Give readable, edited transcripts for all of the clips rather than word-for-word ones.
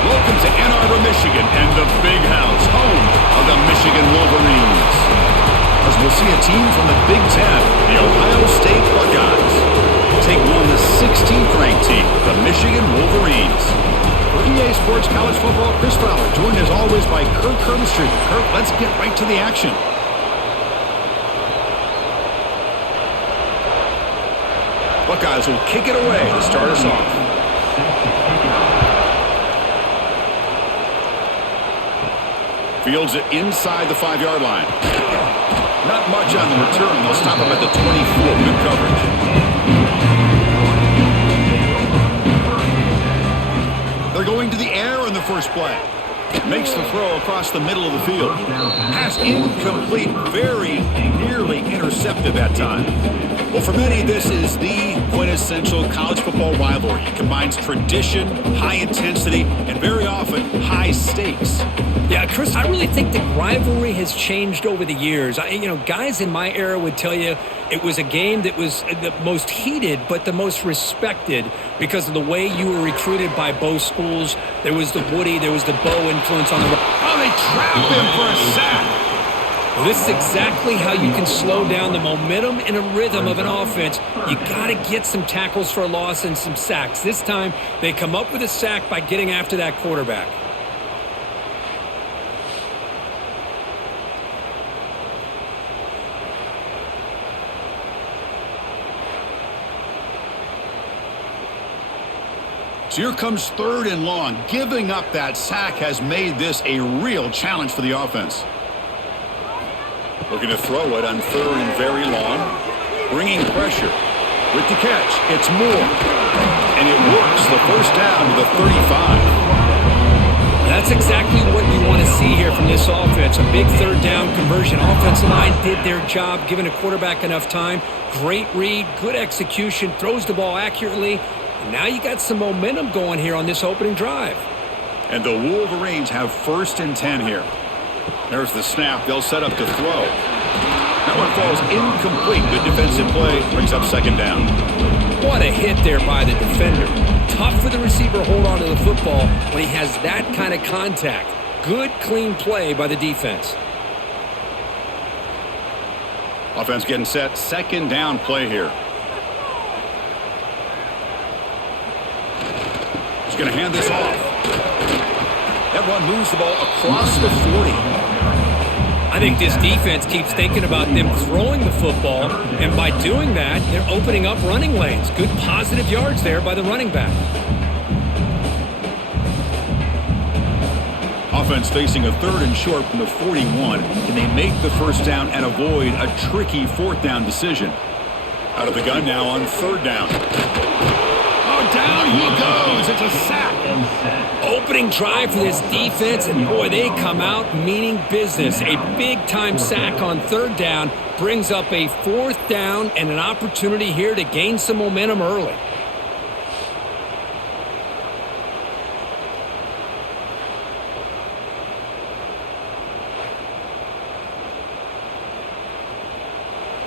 Welcome to Ann Arbor, Michigan, and the Big House, home of the Michigan Wolverines. As we'll see a team from the Big Ten, the Ohio State Buckeyes, take on the 16th ranked team, the Michigan Wolverines. For EA Sports College Football, Chris Fowler, joined as always by Kirk Hermstreet. Kirk, let's get right to the action. Buckeyes will kick it away to start us off. Fields it inside the 5-yard line. Not much on the return. They'll stop him at the 24. Good coverage. They're going to the air on the first play. Makes the throw across the middle of the field. Pass incomplete. Very nearly intercepted that time. Well, for many, this is the quintessential college football rivalry. It combines tradition, high intensity, and very often high stakes. Yeah, Chris, I really think the rivalry has changed over the years. Guys in my era would tell you it was a game that was the most heated but the most respected because of the way you were recruited by both schools. There was the Woody, there was the Bo influence on the... Oh, they trapped him for a sack. Well, this is exactly how you can slow down the momentum and a rhythm of an offense. You got to get some tackles for a loss and some sacks. This time, they come up with a sack by getting after that quarterback. So here comes 3rd and long. Giving up that sack has made this a real challenge for the offense. Looking to throw it on 3rd and very long. Bringing pressure. With the catch, it's Moore. And it works. The first down to the 35. That's exactly what you want to see here from this offense. A big 3rd down conversion. Offensive line did their job, giving a quarterback enough time. Great read, good execution, throws the ball accurately. Now you got some momentum going here on this opening drive. And the Wolverines have 1st and 10 here. There's the snap. They'll set up to throw. That one falls incomplete. Good defensive play. Brings up 2nd down. What a hit there by the defender. Tough for the receiver to hold on to the football when he has that kind of contact. Good, clean play by the defense. Offense getting set. 2nd down play here. Going to hand this off. That one moves the ball across the 40. I think this defense keeps thinking about them throwing the football, and by doing that, they're opening up running lanes. Good positive yards there by the running back. Offense facing a 3rd and short from the 41. Can they make the first down and avoid a tricky 4th down decision? Out of the gun now on 3rd down. Down he goes. It's a sack. Opening drive for this defense, and boy, they come out meaning business. A big-time sack on 3rd down brings up a 4th down and an opportunity here to gain some momentum early.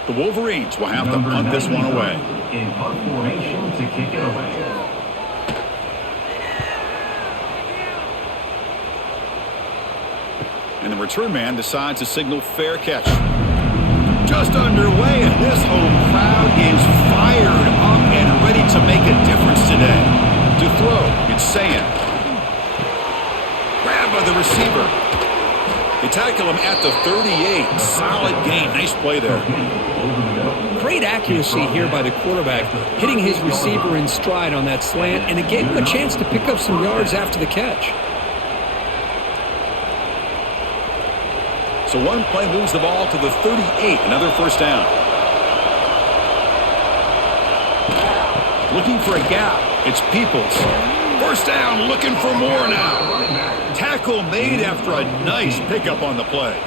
The Wolverines will have to punt this one away. In punt formation to kick it away. And the return man decides to signal fair catch. Just underway, and this home crowd is fired up and ready to make a difference today. To throw, it's Sayan. Grabbed by the receiver. They tackle him at the 38. Solid gain. Nice play there. Great accuracy here by the quarterback, hitting his receiver in stride on that slant, and it gave him a chance to pick up some yards after the catch. So one play moves the ball to the 38. Another first down. Looking for a gap. It's Peoples. First down, looking for more now. Tackle made after a nice pickup on the play.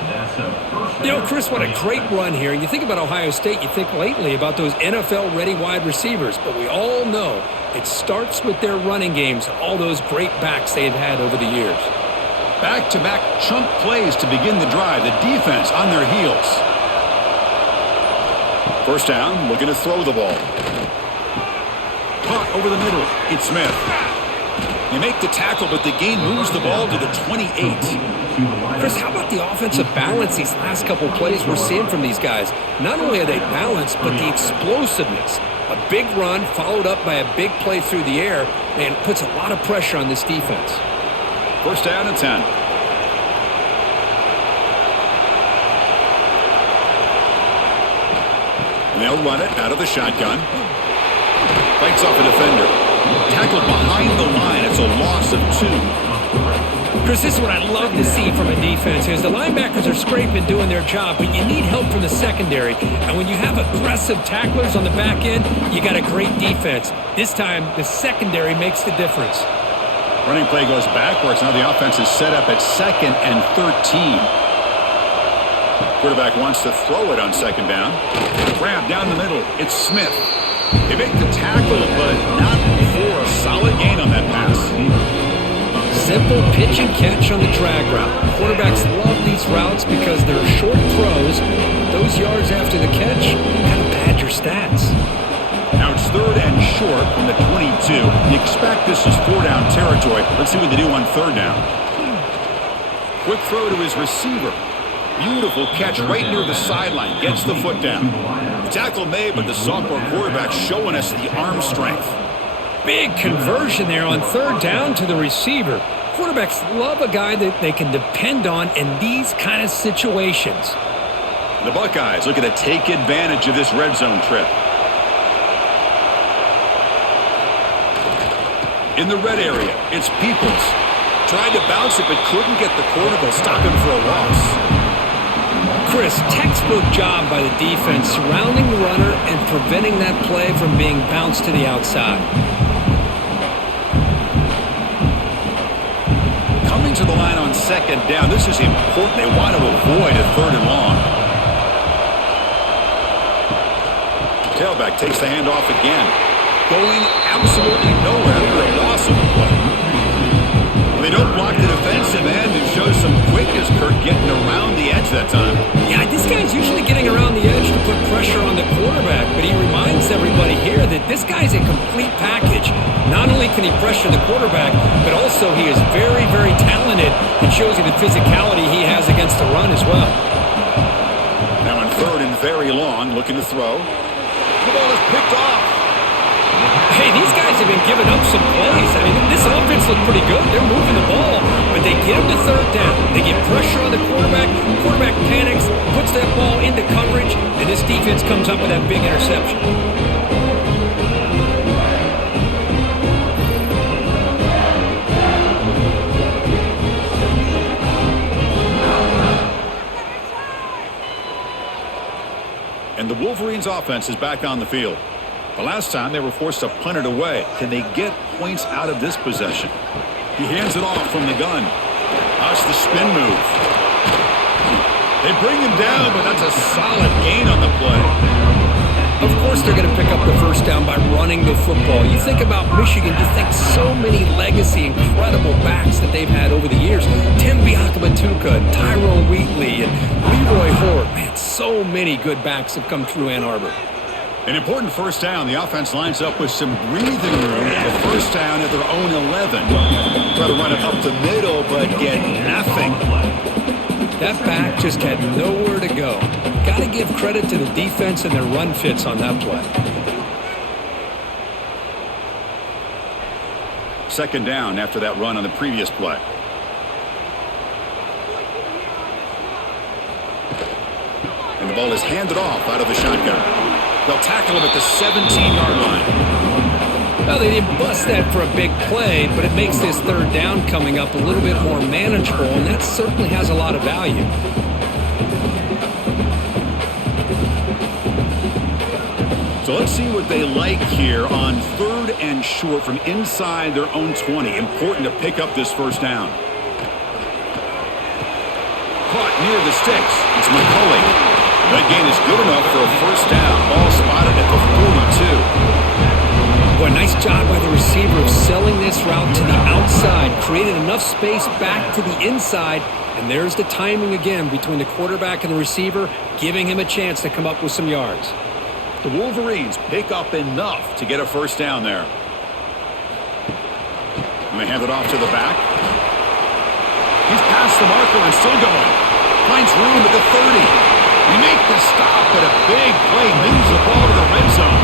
Chris, what a great run here. And you think about Ohio State, you think lately about those NFL-ready wide receivers. But we all know it starts with their running games, all those great backs they've had over the years. Back-to-back chunk plays to begin the drive. The defense on their heels. First down, looking to throw the ball. Caught over the middle. It's Smith. They make the tackle, but the gain moves the ball to the 28. Chris, how about the offensive balance these last couple plays we're seeing from these guys? Not only are they balanced, but the explosiveness. A big run followed up by a big play through the air, and puts a lot of pressure on this defense. First down and 10. And they'll run it out of the shotgun. Fights off a defender. Tackled behind the line. It's a loss of 2. Chris, this is what I love to see from a defense is the linebackers are scraping doing their job, but you need help from the secondary. And when you have aggressive tacklers on the back end, you got a great defense. This time, the secondary makes the difference. Running play goes backwards. Now the offense is set up at 2nd and 13. Quarterback wants to throw it on 2nd down. Grab down the middle. It's Smith. They make the tackle, but not for a solid gain on that pass. Simple pitch and catch on the drag route. Quarterbacks love these routes because they're short throws. Those yards after the catch kind of pad your stats. Now it's 3rd and short from the 22. You expect this is 4-down territory. Let's see what they do on 3rd down. Quick throw to his receiver. Beautiful catch right near the sideline. Gets the foot down. Tackle made, but the sophomore quarterback showing us the arm strength. Big conversion there on 3rd down to the receiver. Quarterbacks love a guy that they can depend on in these kind of situations. The Buckeyes looking to take advantage of this red zone trip. In the red area, it's Peoples. Tried to bounce it, but couldn't get the corner to stop him for a loss. Chris, textbook job by the defense surrounding the runner and preventing that play from being bounced to the outside. Coming to the line on 2nd down. This is important. They want to avoid a 3rd and long. Tailback takes the handoff again. Going absolutely nowhere after a loss of the play. They don't block the defensive end and show some quickness, Kurt, getting around the edge that time. Yeah, this guy's usually getting around the edge to put pressure on the quarterback, but he reminds everybody here that this guy's a complete package. Not only can he pressure the quarterback, but also he is very, very talented and shows you the physicality he has against the run as well. Now on 3rd and very long, looking to throw. The ball is picked off. Hey, these guys have been giving up some plays. I mean, this offense looked pretty good. They're moving the ball, but they get him to 3rd down. They get pressure on the quarterback. Quarterback panics, puts that ball into coverage, and this defense comes up with that big interception. And the Wolverines offense is back on the field. The last time they were forced to punt it away. Can they get points out of this possession? He hands it off from the gun. That's the spin move. They bring him down, but that's a solid gain on the play. Of course they're going to pick up the 1st down by running the football. You think about Michigan, you think so many legacy, incredible backs that they've had over the years. Tim Biakabatuka, and Tyrone Wheatley, and Leroy Hort. Man, so many good backs have come through Ann Arbor. An important 1st down. The offense lines up with some breathing room. The 1st down at their own 11. Try to run it up the middle, but get nothing. That back just had nowhere to go. Got to give credit to the defense and their run fits on that play. 2nd down after that run on the previous play. And the ball is handed off out of the shotgun. They'll tackle him at the 17-yard line. Well, they didn't bust that for a big play, but it makes this 3rd down coming up a little bit more manageable, and that certainly has a lot of value. So let's see what they like here on 3rd and short from inside their own 20. Important to pick up this 1st down. Caught near the sticks. It's McCulley. That gain is good enough for a 1st down. Ball spotted at the 42. Boy, nice job by the receiver of selling this route to the outside. Created enough space back to the inside. And there's the timing again between the quarterback and the receiver, giving him a chance to come up with some yards. The Wolverines pick up enough to get a 1st down there. And they hand it off to the back. He's past the marker and still going. Finds room at the 30. They make the stop, but a big play moves the ball to the red zone.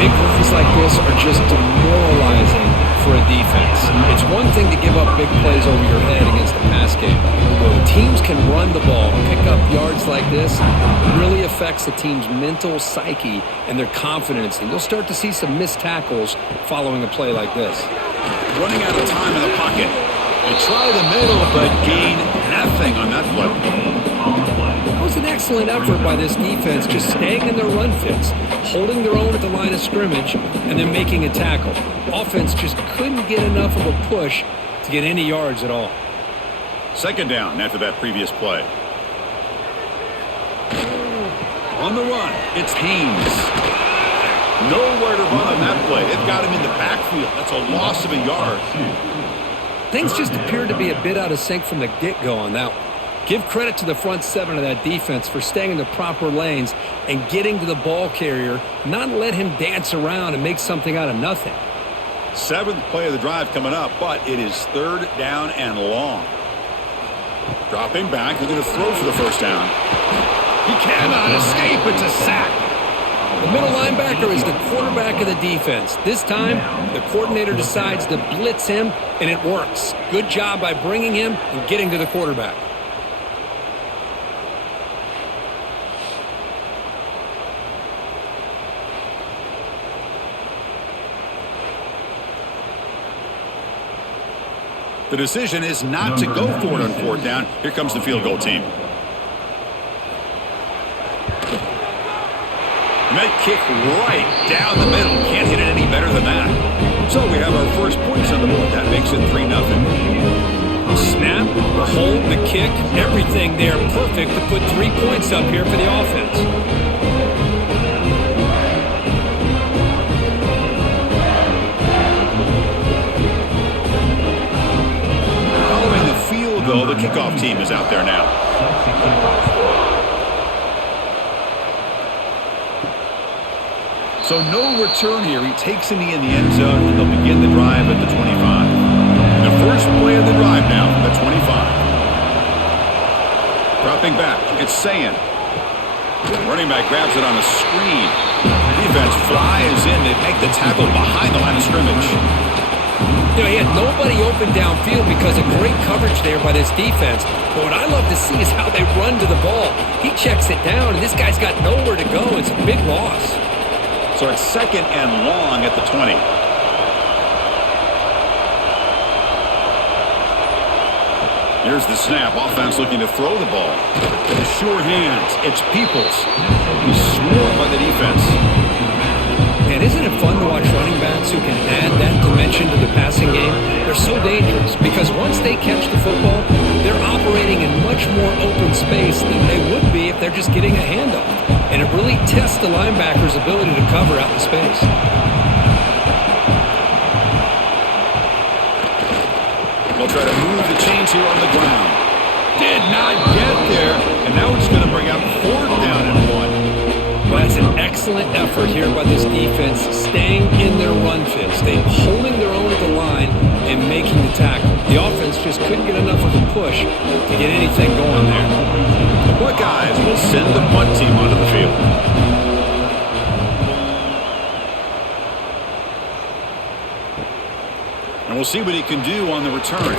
Big runs like this are just demoralizing for a defense. It's one thing to give up big plays over your head against the pass game. But when teams can run the ball, pick up yards like this, it really affects the team's mental psyche and their confidence. And you'll start to see some missed tackles following a play like this. Running out of time in the pocket. They try the middle, but gain nothing on that play. That was an excellent effort by this defense, just staying in their run fits, holding their own at the line of scrimmage, and then making a tackle. Offense just couldn't get enough of a push to get any yards at all. Second down after that previous play. On the run, it's Haynes. Nowhere to run on that play. They've got him in the backfield. That's a loss of a yard. Things just appeared to be a bit out of sync from the get-go on that one. Give credit to the front seven of that defense for staying in the proper lanes and getting to the ball carrier, not let him dance around and make something out of nothing. Seventh play of the drive coming up, but it is third down and long. Dropping back, they're going to throw for the first down. He cannot escape. It's a sack. The middle linebacker is the quarterback of the defense. This time, the coordinator decides to blitz him, and it works. Good job by bringing him and getting to the quarterback. The decision is not to go for it on fourth down. Here comes the field goal team. And that kick right down the middle. Can't hit it any better than that. So we have our first points on the board. That makes it 3-0. Snap, the hold, the kick, everything there perfect to put 3 points up here for the offense. Following the field goal, the kickoff team is out there now. So no return here. He takes in the end zone, and they'll begin the drive at the 25. The first play of the drive now from the 25. Dropping back, it's Sayan. Running back grabs it on a screen. Defense flies in. They make the tackle behind the line of scrimmage. You know, he had nobody open downfield because of great coverage there by this defense. But what I love to see is how they run to the ball. He checks it down, and this guy's got nowhere to go. It's a big loss. So it's second and long at the 20. Here's the snap. Offense looking to throw the ball. With his sure hands, it's Peoples. He's swarmed by the defense. Man, isn't it fun to watch running backs who can add that dimension to the passing game? They're so dangerous because once they catch the football, they're operating in much more open space than they would be if they're just getting a handoff. And it really tests the linebacker's ability to cover out the space. They'll try to move the chains here on the ground. Did not get there, and now it's going to bring up fourth down and 1. Well, that's an excellent effort here by this defense, staying in their run fits. They're holding their own at the line and making the tackle. The offense just couldn't get enough of a push to get anything going there. The Buckeyes will send the punt team onto the field. And we'll see what he can do on the return.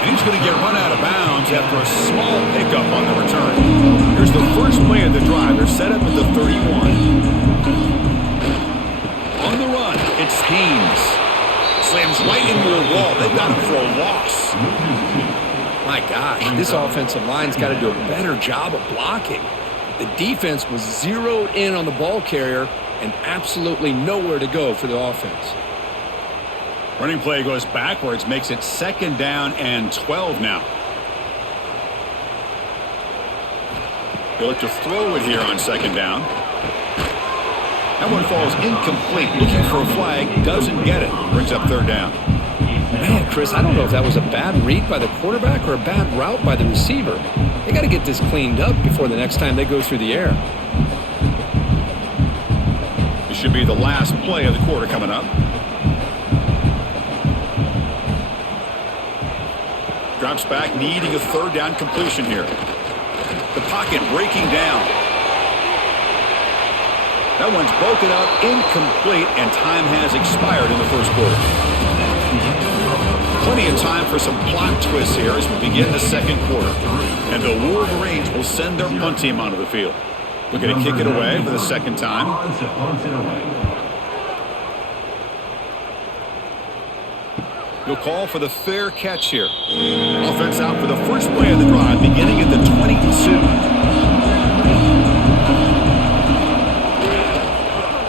And he's going to get run out of bounds after a small pickup on the return. Here's the first play of the drive. They're set up at the 31. On the run, it's Haynes. Slams right into a wall. They've got him for a loss. My gosh, this offensive line's got to do a better job of blocking. The defense was zeroed in on the ball carrier and absolutely nowhere to go for the offense. Running play goes backwards, makes it second down and 12 now. They look to throw it here on second down. That one falls incomplete. Looking for a flag, doesn't get it. Brings up third down. Man, Chris, I don't know if that was a bad read by the quarterback or a bad route by the receiver. They got to get this cleaned up before the next time they go through the air. This should be the last play of the quarter coming up. Drops back, needing a third down completion here. The pocket breaking down. That one's broken up, incomplete, and time has expired in the first quarter. Plenty of time for some plot twists here as we begin the second quarter. And the Wolverines will send their punt team onto the field. Looking to kick it away for the second time. He'll call for the fair catch here. Offense out for the first play of the drive, beginning at the 22.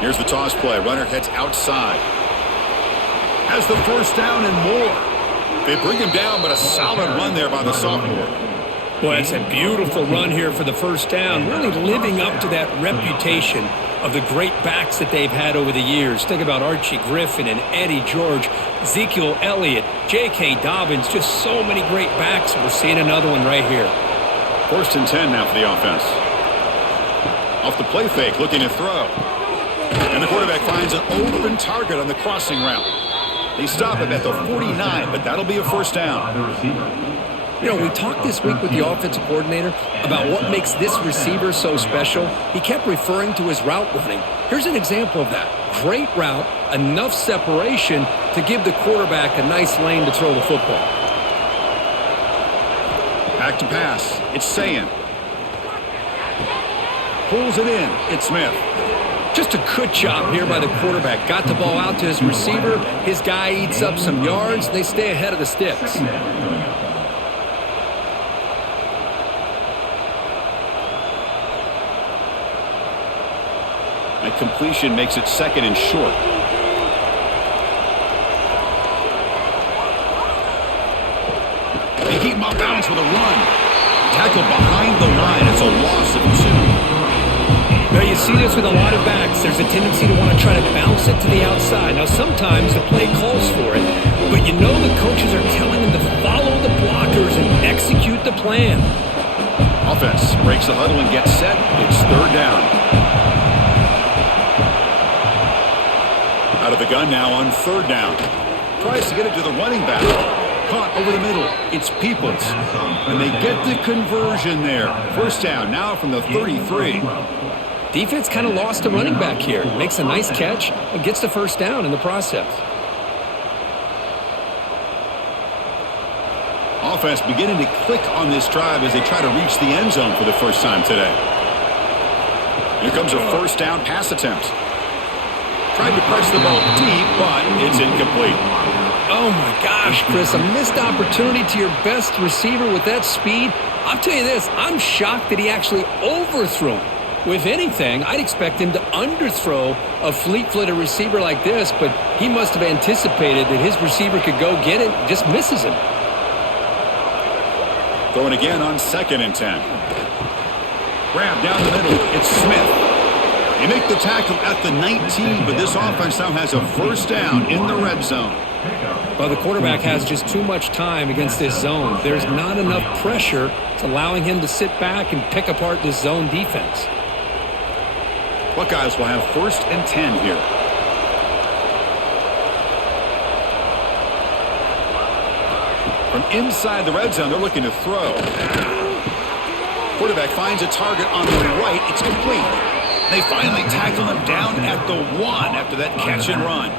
Here's the toss play. Runner heads outside. Has the first down and more. They bring him down, but a solid run there by the sophomore. Boy, it's a beautiful run here for the first down, really living up to that reputation of the great backs that they've had over the years. Think about Archie Griffin and Eddie George, Ezekiel Elliott, J.K. Dobbins, just so many great backs. We're seeing another one right here. 1st and 10 now for the offense. Off the play fake, looking to throw. And the quarterback finds an open target on the crossing route. They stop him at the 49, but that'll be a first down. You know, we talked this week with the offensive coordinator about what makes this receiver so special. He kept referring to his route running. Here's an example of that. Great route, enough separation to give the quarterback a nice lane to throw the football. Back to pass. It's Sayin. Pulls it in. It's Smith. Just a good job here by the quarterback. Got the ball out to his receiver. His guy eats up some yards. They stay ahead of the sticks. That completion makes it 2nd and short. They keep him off balance with a run. Tackle behind the line. It's a loss of 2. Now you see this with a lot of backs. There's a tendency to want to try to bounce it to the outside. Now sometimes the play calls for it, but you know the coaches are telling them to follow the blockers and execute the plan. Offense breaks the huddle and gets set. It's 3rd down. Out of the gun now on 3rd down. Tries to get it to the running back. Caught over the middle. It's Peoples. And they get the conversion there. First down now from the 33. Defense kind of lost a running back here. Makes a nice catch and gets the first down in the process. Offense beginning to click on this drive as they try to reach the end zone for the first time today. Here comes a first down pass attempt. Tried to press the ball deep, but it's incomplete. Oh my gosh, Chris, a missed opportunity to your best receiver with that speed. I'll tell you this, I'm shocked that he actually overthrew him. If anything, I'd expect him to underthrow a fleet-footed receiver like this, but he must have anticipated that his receiver could go get it, just misses him. Throwing again on 2nd and 10. Grab down the middle, it's Smith. They make the tackle at the 19, but this offense now has a first down in the red zone. Well, the quarterback has just too much time against this zone. There's not enough pressure. It's allowing him to sit back and pick apart this zone defense. Buckeyes will have 1st and 10 here. From inside the red zone, they're looking to throw. Quarterback finds a target on the right. It's complete. They finally tackle him down at the 1 after that catch and run.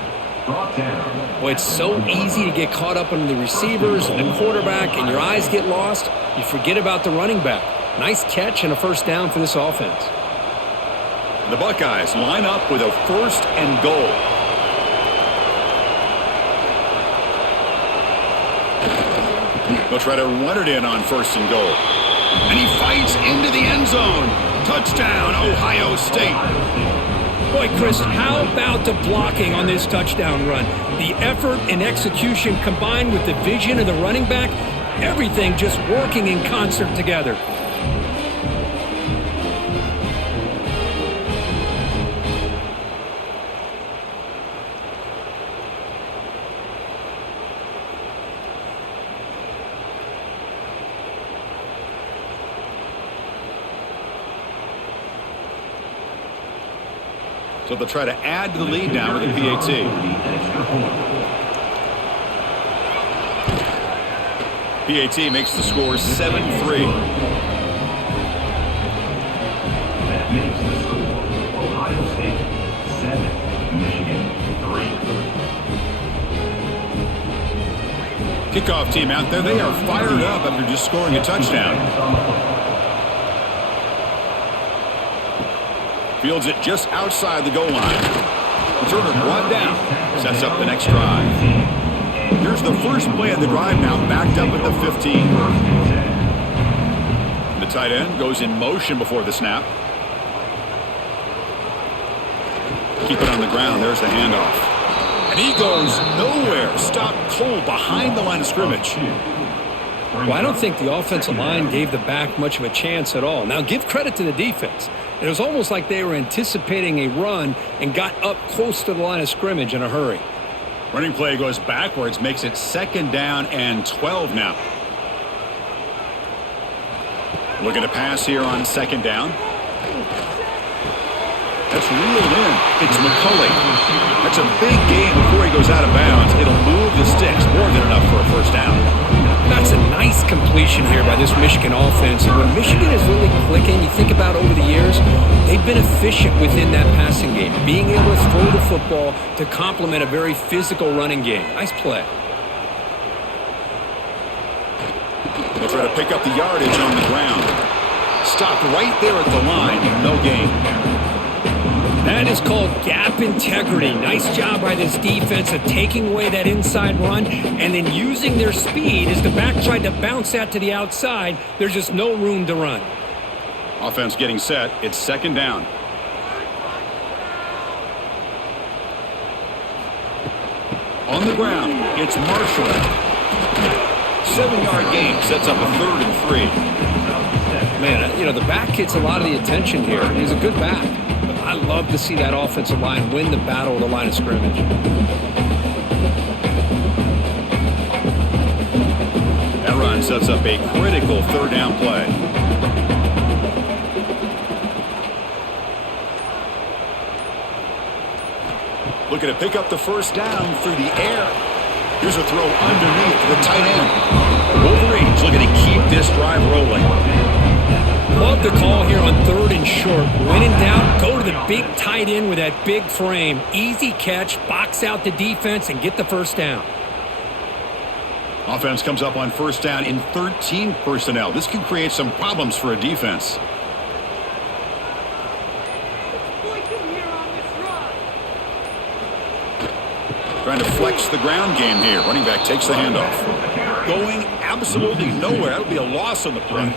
Boy, it's so easy to get caught up on the receivers and the quarterback, and your eyes get lost. You forget about the running back. Nice catch and a first down for this offense. The Buckeyes line up with a 1st and goal. They'll try to run it in on 1st and goal. And he fights into the end zone. Touchdown, Ohio State. Boy, Chris, how about the blocking on this touchdown run? The effort and execution combined with the vision of the running back, everything just working in concert together. So they'll try to add to the lead now with the PAT. PAT makes the score 7-3. That makes the score Ohio State 7, Michigan 3. Kickoff team out there. They are fired up after just scoring a touchdown. Fields it just outside the goal line. Returner brought down. Sets up the next drive. Here's the first play of the drive now, backed up at the 15. The tight end goes in motion before the snap. Keep it on the ground. There's the handoff. And he goes nowhere. Stopped cold behind the line of scrimmage. Well, I don't think the offensive line gave the back much of a chance at all. Now, give credit to the defense. It was almost like they were anticipating a run and got up close to the line of scrimmage in a hurry. Running play goes backwards, makes it 2nd down and 12 now. Looking to pass here on 2nd down. That's reeled in. It's McCulley. That's a big gain before he goes out of bounds. It'll move the sticks, more than enough for a first down. That's a nice completion here by this Michigan offense. And when Michigan is really clicking, you think about over the years, they've been efficient within that passing game, being able to throw the football to complement a very physical running game. Nice play. They'll try to pick up the yardage on the ground. Stopped right there at the line. No gain. That is called gap integrity. Nice job by this defense of taking away that inside run and then using their speed as the back tried to bounce that to the outside. There's just no room to run. Offense getting set. It's 2nd down. On the ground, it's Marshall. 7-yard gain sets up a 3rd and 3. Man, you know, the back gets a lot of the attention here. He's a good back. But I love to see that offensive line win the battle of the line of scrimmage. That run sets up a critical 3rd down play. Looking to pick up the first down through the air. Here's a throw underneath the tight end. Wolverines looking to keep this drive rolling. Love the call here on 3rd and short. When in doubt, go to the big tight end with that big frame. Easy catch, box out the defense, and get the first down. Offense comes up on first down in 13 personnel. This can create some problems for a defense. Trying to flex the ground game here. Running back takes the handoff. Going absolutely nowhere. That'll be a loss on the play.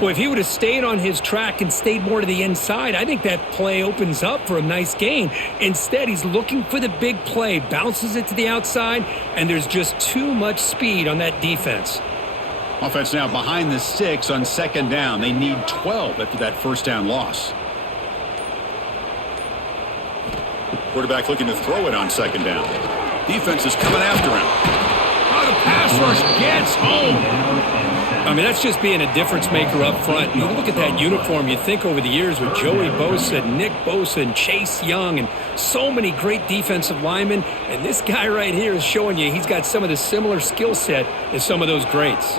Well, if he would have stayed on his track and stayed more to the inside, I think that play opens up for a nice gain. Instead, he's looking for the big play, bounces it to the outside, and there's just too much speed on that defense. Offense now behind the sticks on 2nd down. They need 12 after that first down loss. Quarterback looking to throw it on 2nd down. Defense is coming after him. Oh, the pass rush gets home. I mean, that's just being a difference maker up front. You look at that uniform, you think over the years with Joey Bosa, Nick Bosa, and Chase Young, and so many great defensive linemen. And this guy right here is showing you he's got some of the similar skill set as some of those greats.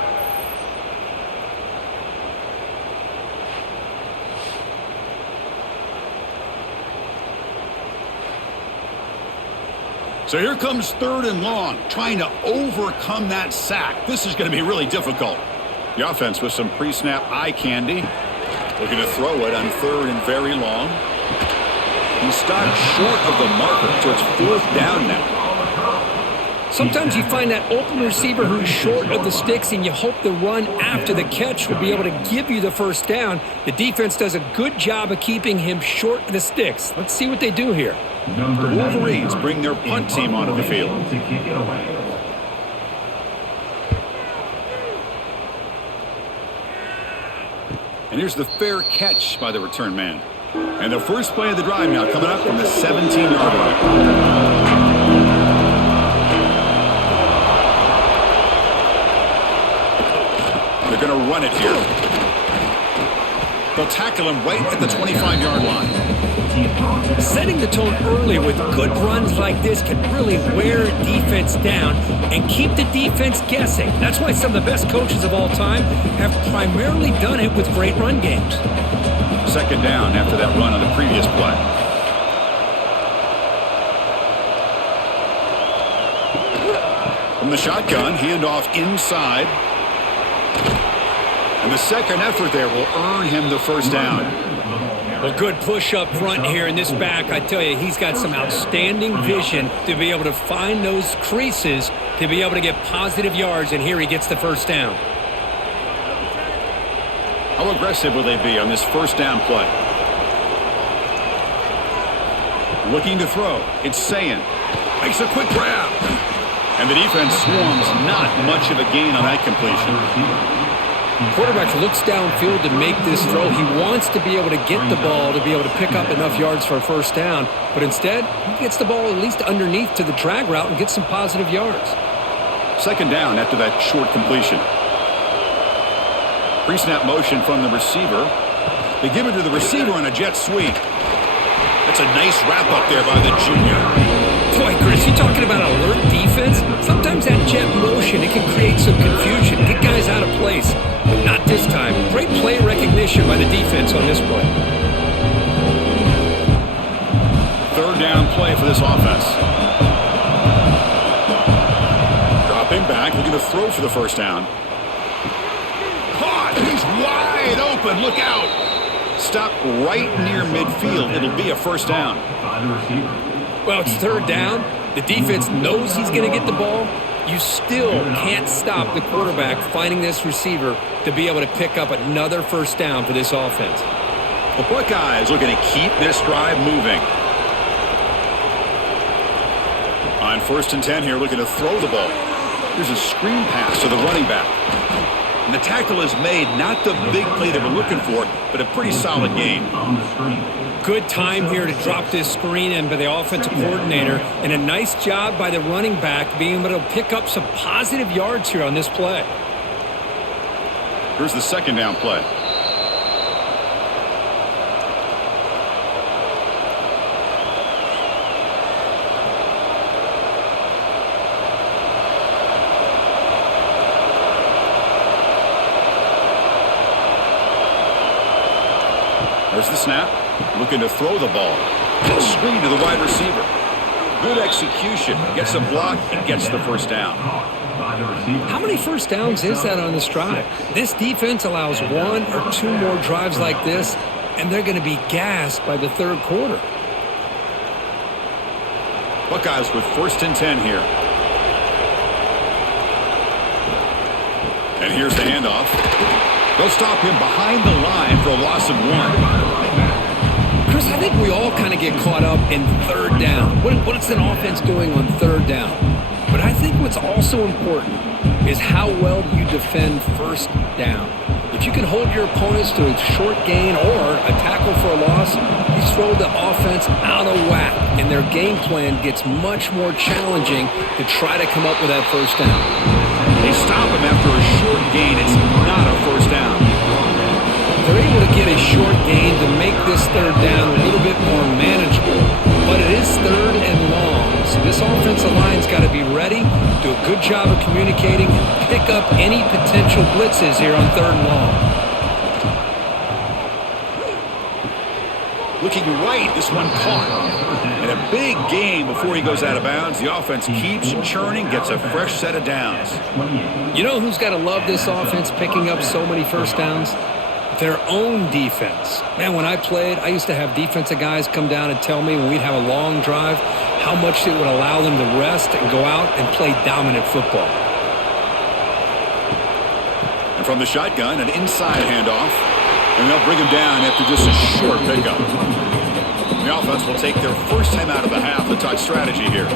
So here comes 3rd and long, trying to overcome that sack. This is going to be really difficult. The offense with some pre-snap eye candy. Looking to throw it on 3rd and very long. He stopped short of the marker, so it's 4th down now. Sometimes you find that open receiver who's short of the sticks, and you hope the run after the catch will be able to give you the first down. The defense does a good job of keeping him short of the sticks. Let's see what they do here. The Wolverines bring their punt team onto the field. To kick it away. And here's the fair catch by the return man. And the first play of the drive now coming up from the 17-yard line. They're going to run it here. They'll tackle him right at the 25-yard line. Setting the tone early with good runs like this can really wear defense down and keep the defense guessing. That's why some of the best coaches of all time have primarily done it with great run games. Second down after that run on the previous play. From the shotgun, handoff inside. And the second effort there will earn him the first down. Well, good push up front here in this back. I tell you, he's got some outstanding vision to be able to find those creases to be able to get positive yards, and here he gets the first down. How aggressive will they be on this first down play? Looking to throw. It's Sayin. Makes a quick grab. And the defense swarms. Not much of a gain on that completion. Quarterback looks downfield to make this throw. He wants to be able to get the ball to be able to pick up enough yards for a first down. But instead, he gets the ball at least underneath to the drag route and gets some positive yards. Second down after that short completion. Pre-snap motion from the receiver. They give it to the receiver on a jet sweep. That's a nice wrap up there by the junior. Boy, Chris, you talking about alert defense? Sometimes that jet motion, it can create some confusion, get guys out of place. But not this time. Great play recognition by the defense on this play. Third down play for this offense. Dropping back, looking to throw for the first down. Caught! He's wide open. Look out! Stop right near midfield. It'll be a first down. Well, it's third down. The defense knows he's going to get the ball. You still can't stop the quarterback finding this receiver to be able to pick up another first down for this offense. The Buckeyes looking to keep this drive moving. On 1st and 10 here, looking to throw the ball. Here's a screen pass to the running back. And the tackle is made, not the big play that we're looking for, but a pretty solid gain. Good time here to drop this screen in by the offensive coordinator, and a nice job by the running back being able to pick up some positive yards here on this play. Here's the second down play. There's the snap. Looking to throw the ball. Screen to the wide receiver. Good execution. Gets a block and gets the first down. How many first downs is that on this drive? This defense allows one or two more drives like this, and they're going to be gassed by the third quarter. Buckeyes with 1st and 10 here. And here's the handoff. They'll stop him behind the line for a loss of 1. Chris, I think we all kind of get caught up in third down. What's an offense doing on third down? But I think what's also important is how well you defend first down. If you can hold your opponents to a short gain or a tackle for a loss, you throw the offense out of whack, and their game plan gets much more challenging to try to come up with that first down. They stop him after a short gain. It's not a first down. They're able to get a short gain to make this third down a little bit more manageable, but it is third and long. So this offensive line's got to be ready, do a good job of communicating, and pick up any potential blitzes here on third and long. Looking right, this one caught. And a big gain before he goes out of bounds. The offense keeps churning, gets a fresh set of downs. You know who's got to love this offense picking up so many first downs? Their own defense. Man, when I played, I used to have defensive guys come down and tell me when we'd have a long drive how much it would allow them to rest and go out and play dominant football. And from the shotgun, an inside handoff. And they'll bring him down after just a short pickup. The offense will take their first time out of the half. The touch strategy here.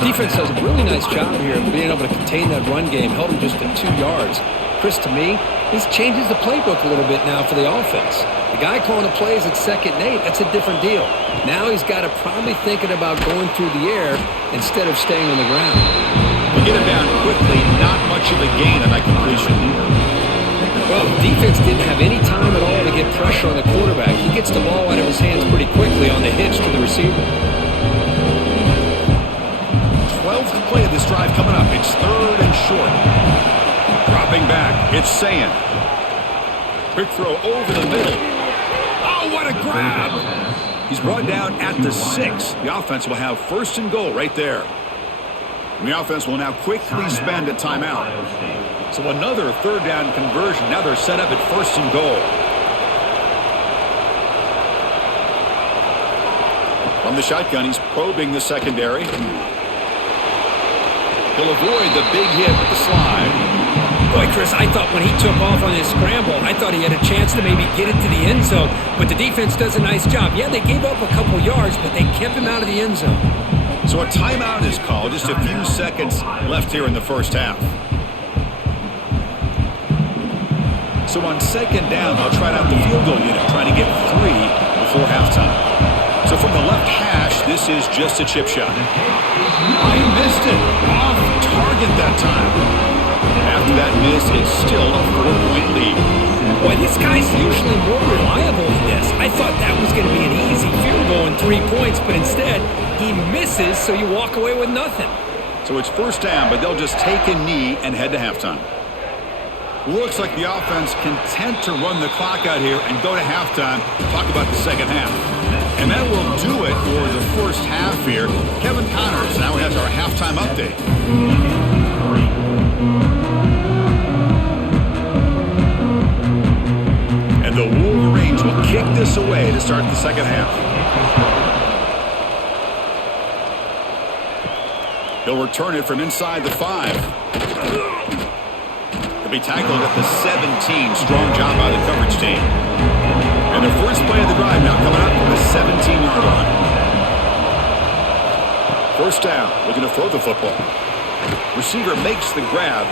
Defense does a really nice job here of being able to contain that run game, held him just at 2 yards. Chris, to me, this changes the playbook a little bit now for the offense. The guy calling the plays at 2nd and 8, that's a different deal. Now he's got to probably thinking about going through the air instead of staying on the ground. They get him down quickly, not much of a gain on that completion. Well, the defense didn't have any time at all to get pressure on the quarterback. He gets the ball out of his hands pretty quickly on the hitch to the receiver. 12th play of this drive coming up. It's 3rd and short. Dropping back. It's Sayan. Quick throw over the middle. Oh, what a grab! He's brought down at the 6. The offense will have 1st and goal right there. And the offense will now quickly spend a timeout. So another 3rd down conversion. Now they're set up at 1st and goal. From the shotgun, he's probing the secondary. He'll avoid the big hit with the slide. Boy, Chris, I thought when he took off on this scramble, I thought he had a chance to maybe get it to the end zone. But the defense does a nice job. Yeah, they gave up a couple yards, but they kept him out of the end zone. So a timeout is called. Just a few seconds left here in the first half. So on 2nd down, they'll try out the field goal unit, trying to get 3 before halftime. So from the left hash, this is just a chip shot. He missed it. Off target that time. After that miss, it's still a 4-point lead. Boy, this guy's usually more reliable than this. I thought that was going to be an easy field goal and 3 points, but instead, he misses, so you walk away with nothing. So it's 1st down, but they'll just take a knee and head to halftime. Looks like the offense content to run the clock out here and go to halftime. Talk about the second half. And that will do it for the first half here. Kevin Connors now has our halftime update. And the Wolverines will kick this away to start the second half. He'll return it from inside the 5. He'll be tackled at the 17. Strong job by the coverage team. And their first play of the drive now coming up from the 17-yard line. 1st down, looking to throw the football. Receiver makes the grab.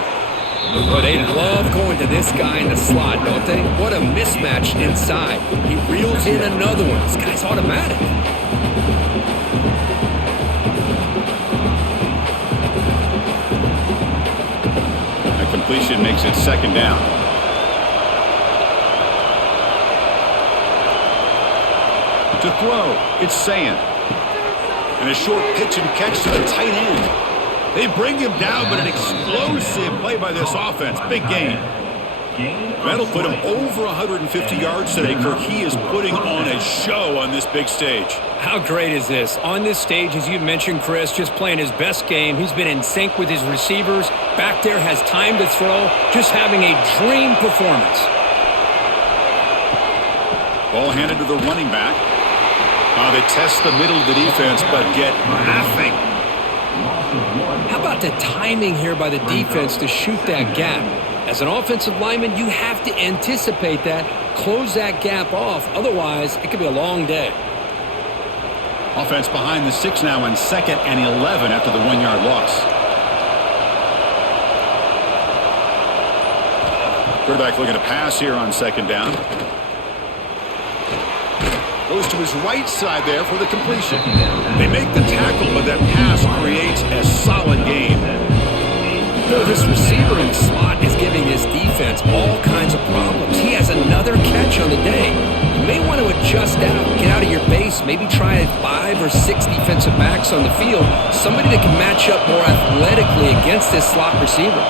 Well, they love going to this guy in the slot, don't they? What a mismatch inside. He reels in another one. This guy's automatic. That completion makes it 2nd down. To throw, it's Sayan. And a short pitch and catch to the tight end. They bring him down, but an explosive play by this offense. Big gain. That'll put him over 150 yards today. Kirk, he is putting on a show on this big stage. How great is this? On this stage, as you mentioned, Chris, just playing his best game. He's been in sync with his receivers. Back there, has time to throw. Just having a dream performance. Ball handed to the running back. They test the middle of the defense, but get nothing. How about the timing here by the defense to shoot that gap? As an offensive lineman, you have to anticipate that, close that gap off. Otherwise, it could be a long day. Offense behind the 6 now on 2nd and 11 after the 1-yard loss. Quarterback looking to pass here on 2nd down. Goes to his right side there for the completion. They make the tackle, but that pass creates a solid gain. Well, this receiver in the slot is giving his defense all kinds of problems. He has another catch on the day. You may want to adjust out, get out of your base, maybe try 5 or 6 defensive backs on the field, somebody that can match up more athletically against this slot receiver.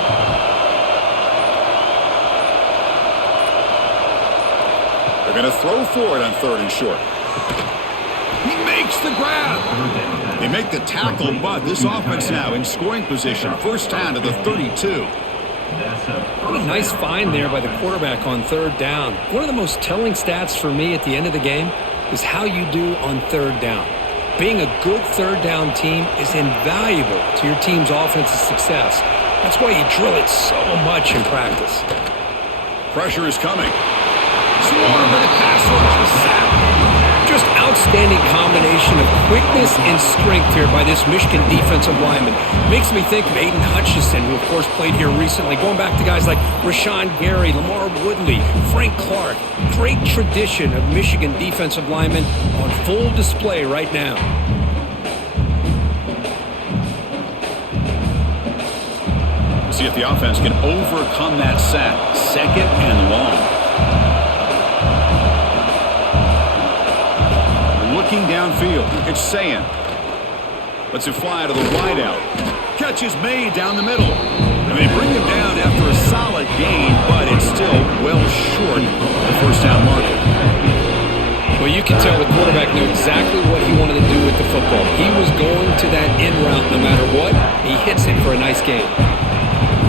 They're going to throw for it on 3rd and short. He makes the grab. They make the tackle, but this offense now in scoring position. 1st down to the 32. What a nice find there by the quarterback on 3rd down. One of the most telling stats for me at the end of the game is how you do on 3rd down. Being a good 3rd down team is invaluable to your team's offensive success. That's why you drill it so much in practice. Pressure is coming. Swarm with a pass rush. The sack. Just outstanding combination of quickness and strength here by this Michigan defensive lineman. Makes me think of Aiden Hutchinson, who of course played here recently. Going back to guys like Rashawn Gary, Lamar Woodley, Frank Clark. Great tradition of Michigan defensive linemen on full display right now. See if the offense can overcome that sack. 2nd and long. looking downfield. It's Sayin. Lets it fly to the wideout. Catch is made down the middle. And they bring him down after a solid gain, but it's still well short of the first down marker. Well, you can tell the quarterback knew exactly what he wanted to do with the football. He was going to that in route no matter what. He hits it for a nice gain.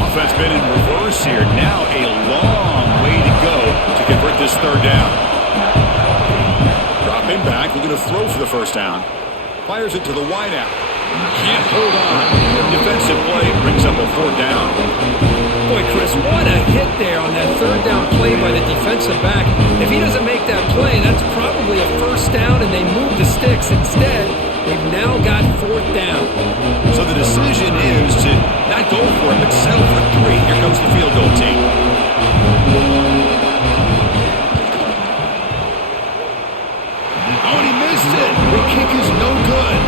Offense been in reverse here. Now a long way to go to convert this third down. Dropping back, looking to throw for the first down. Fires it to the wideout. Can't hold on. Defensive play brings up a fourth down. Boy, Chris, what a hit there on that third down play by the defensive back. If he doesn't make that play, that's probably a first down, and they move the sticks. Instead, we've now got fourth down. So the decision is to not go for it, but settle for 3. Here comes the field goal team. Oh, and he missed it. The kick is no good.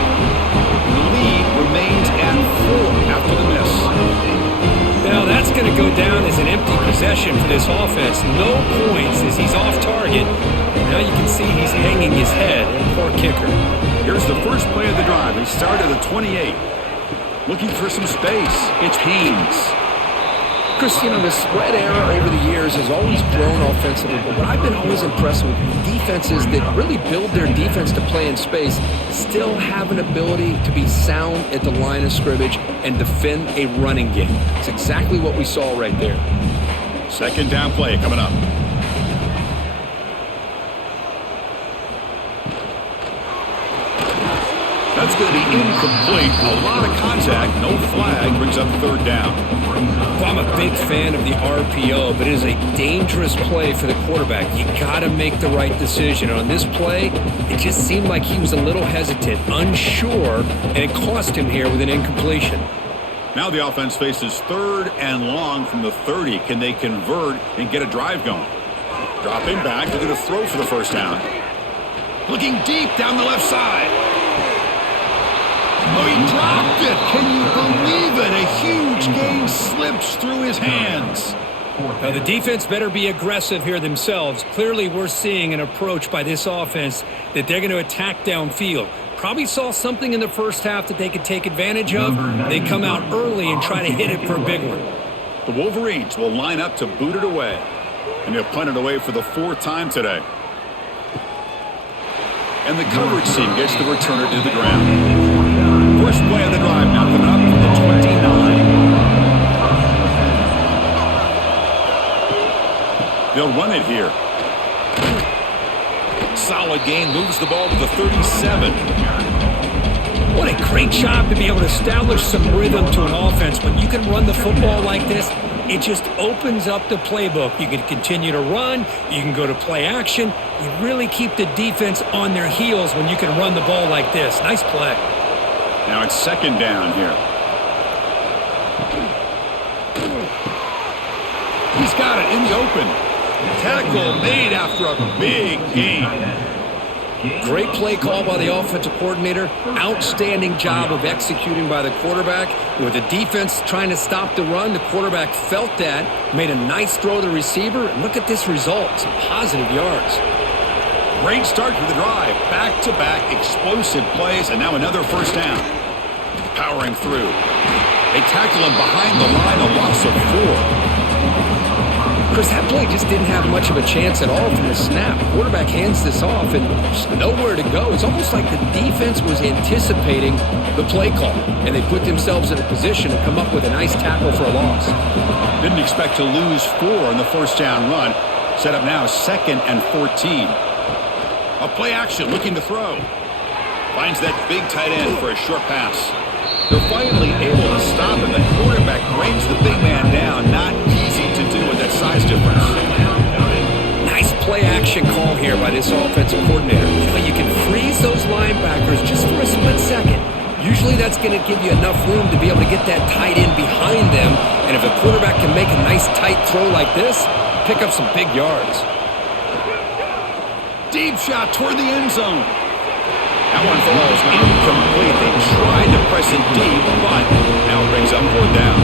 The lead remains at 4 after the miss. Now that's going to go down as an empty possession for this offense. No points as he's off target. Now you can see he's hanging his head. Poor kicker. Here's the first play of the drive. They start at the 28. Looking for some space. It's Haynes. Chris, you know, the spread era over the years has always grown offensively, but what I've been always impressed with defenses that really build their defense to play in space still have an ability to be sound at the line of scrimmage and defend a running game. It's exactly what we saw right there. Second down play coming up. That's going to be incomplete. A lot of contact. No flag. Brings up third down. Well, I'm a big fan of the RPO, but it is a dangerous play for the quarterback. You got to make the right decision. On this play, it just seemed like he was a little hesitant, unsure, and it cost him here with an incompletion. Now the offense faces third and long from the 30. Can they convert and get a drive going? Dropping back. They're going to throw for the first down. Looking deep down the left side. Oh, he dropped it. Can you believe it? A huge gain slips through his hands. Now, the defense better be aggressive here themselves. Clearly, we're seeing an approach by this offense that they're going to attack downfield. Probably saw something in the first half that they could take advantage of. They come out early and try to hit it for a big one. The Wolverines will line up to boot it away. And they'll punt it away for the 4th time today. And the coverage team gets the returner to the ground. First play of the drive now coming up from the 29. They'll run it here. Solid gain, moves the ball to the 37. What a great job to be able to establish some rhythm to an offense. When you can run the football like this, it just opens up the playbook. You can continue to run. You can go to play action. You really keep the defense on their heels when you can run the ball like this. Nice play. Now it's second down here. He's got it in the open. Tackle made after a big gain. Great play call by the offensive coordinator. Outstanding job of executing by the quarterback. With the defense trying to stop the run, the quarterback felt that, made a nice throw to the receiver. And look at this result. Some positive yards. Great start to the drive. Back-to-back explosive plays, and now another first down. Powering through. They tackle him behind the line, a loss of 4. Chris, that play just didn't have much of a chance at all from the snap. Quarterback hands this off and just nowhere to go. It's almost like the defense was anticipating the play call, and they put themselves in a position to come up with a nice tackle for a loss. Didn't expect to lose 4 in the first down run. Set up now 2nd and 14. A play action, looking to throw. Finds that big tight end for a short pass. They're finally able to stop him. The quarterback brings the big man down. Not easy to do with that size difference. Nice play action call here by this offensive coordinator. You know, you can freeze those linebackers just for a split second. Usually that's going to give you enough room to be able to get that tight end behind them. And if a quarterback can make a nice tight throw like this, pick up some big yards. Deep shot toward the end zone. That one falls incomplete. They tried to press it deep, but now it brings up 4th down.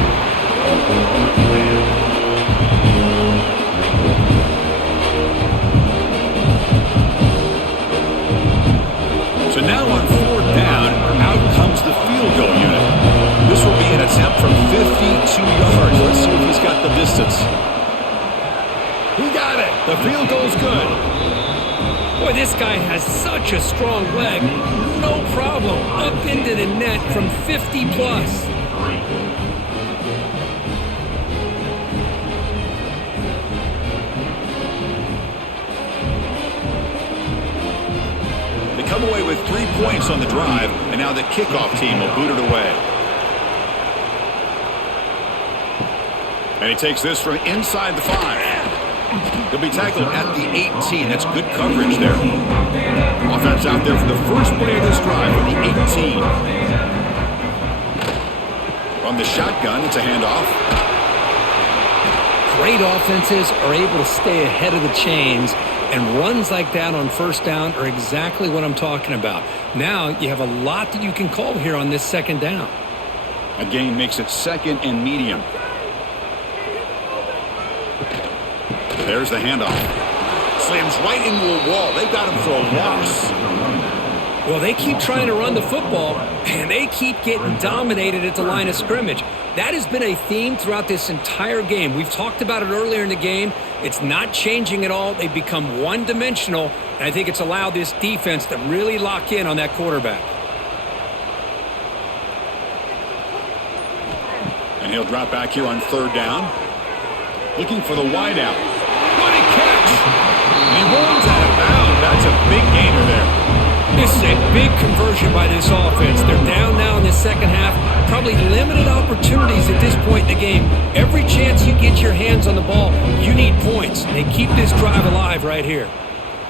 The field goal's good. Boy, this guy has such a strong leg. No problem. Up into the net from 50 plus. They come away with 3 points on the drive, and now the kickoff team will boot it away. And he takes this from inside the 5. He'll be tackled at the 18. That's good coverage there. Offense out there for the first play of this drive from the 18. From the shotgun, it's a handoff. Great offenses are able to stay ahead of the chains, and runs like that on first down are exactly what I'm talking about. Now you have a lot that you can call here on this second down. A gain makes it second and medium. There's the handoff. Slams right into a wall. They got him for a loss. Well, they keep trying to run the football, and they keep getting dominated at the line of scrimmage. That has been a theme throughout this entire game. We've talked about it earlier in the game. It's not changing at all. They've become one-dimensional, and I think it's allowed this defense to really lock in on that quarterback. And he'll drop back here on third down. Looking for the wideout. What a catch! He rolls out of bounds. That's a big gainer there. This is a big conversion by this offense. They're down now in the second half. Probably limited opportunities at this point in the game. Every chance you get your hands on the ball, you need points. They keep this drive alive right here.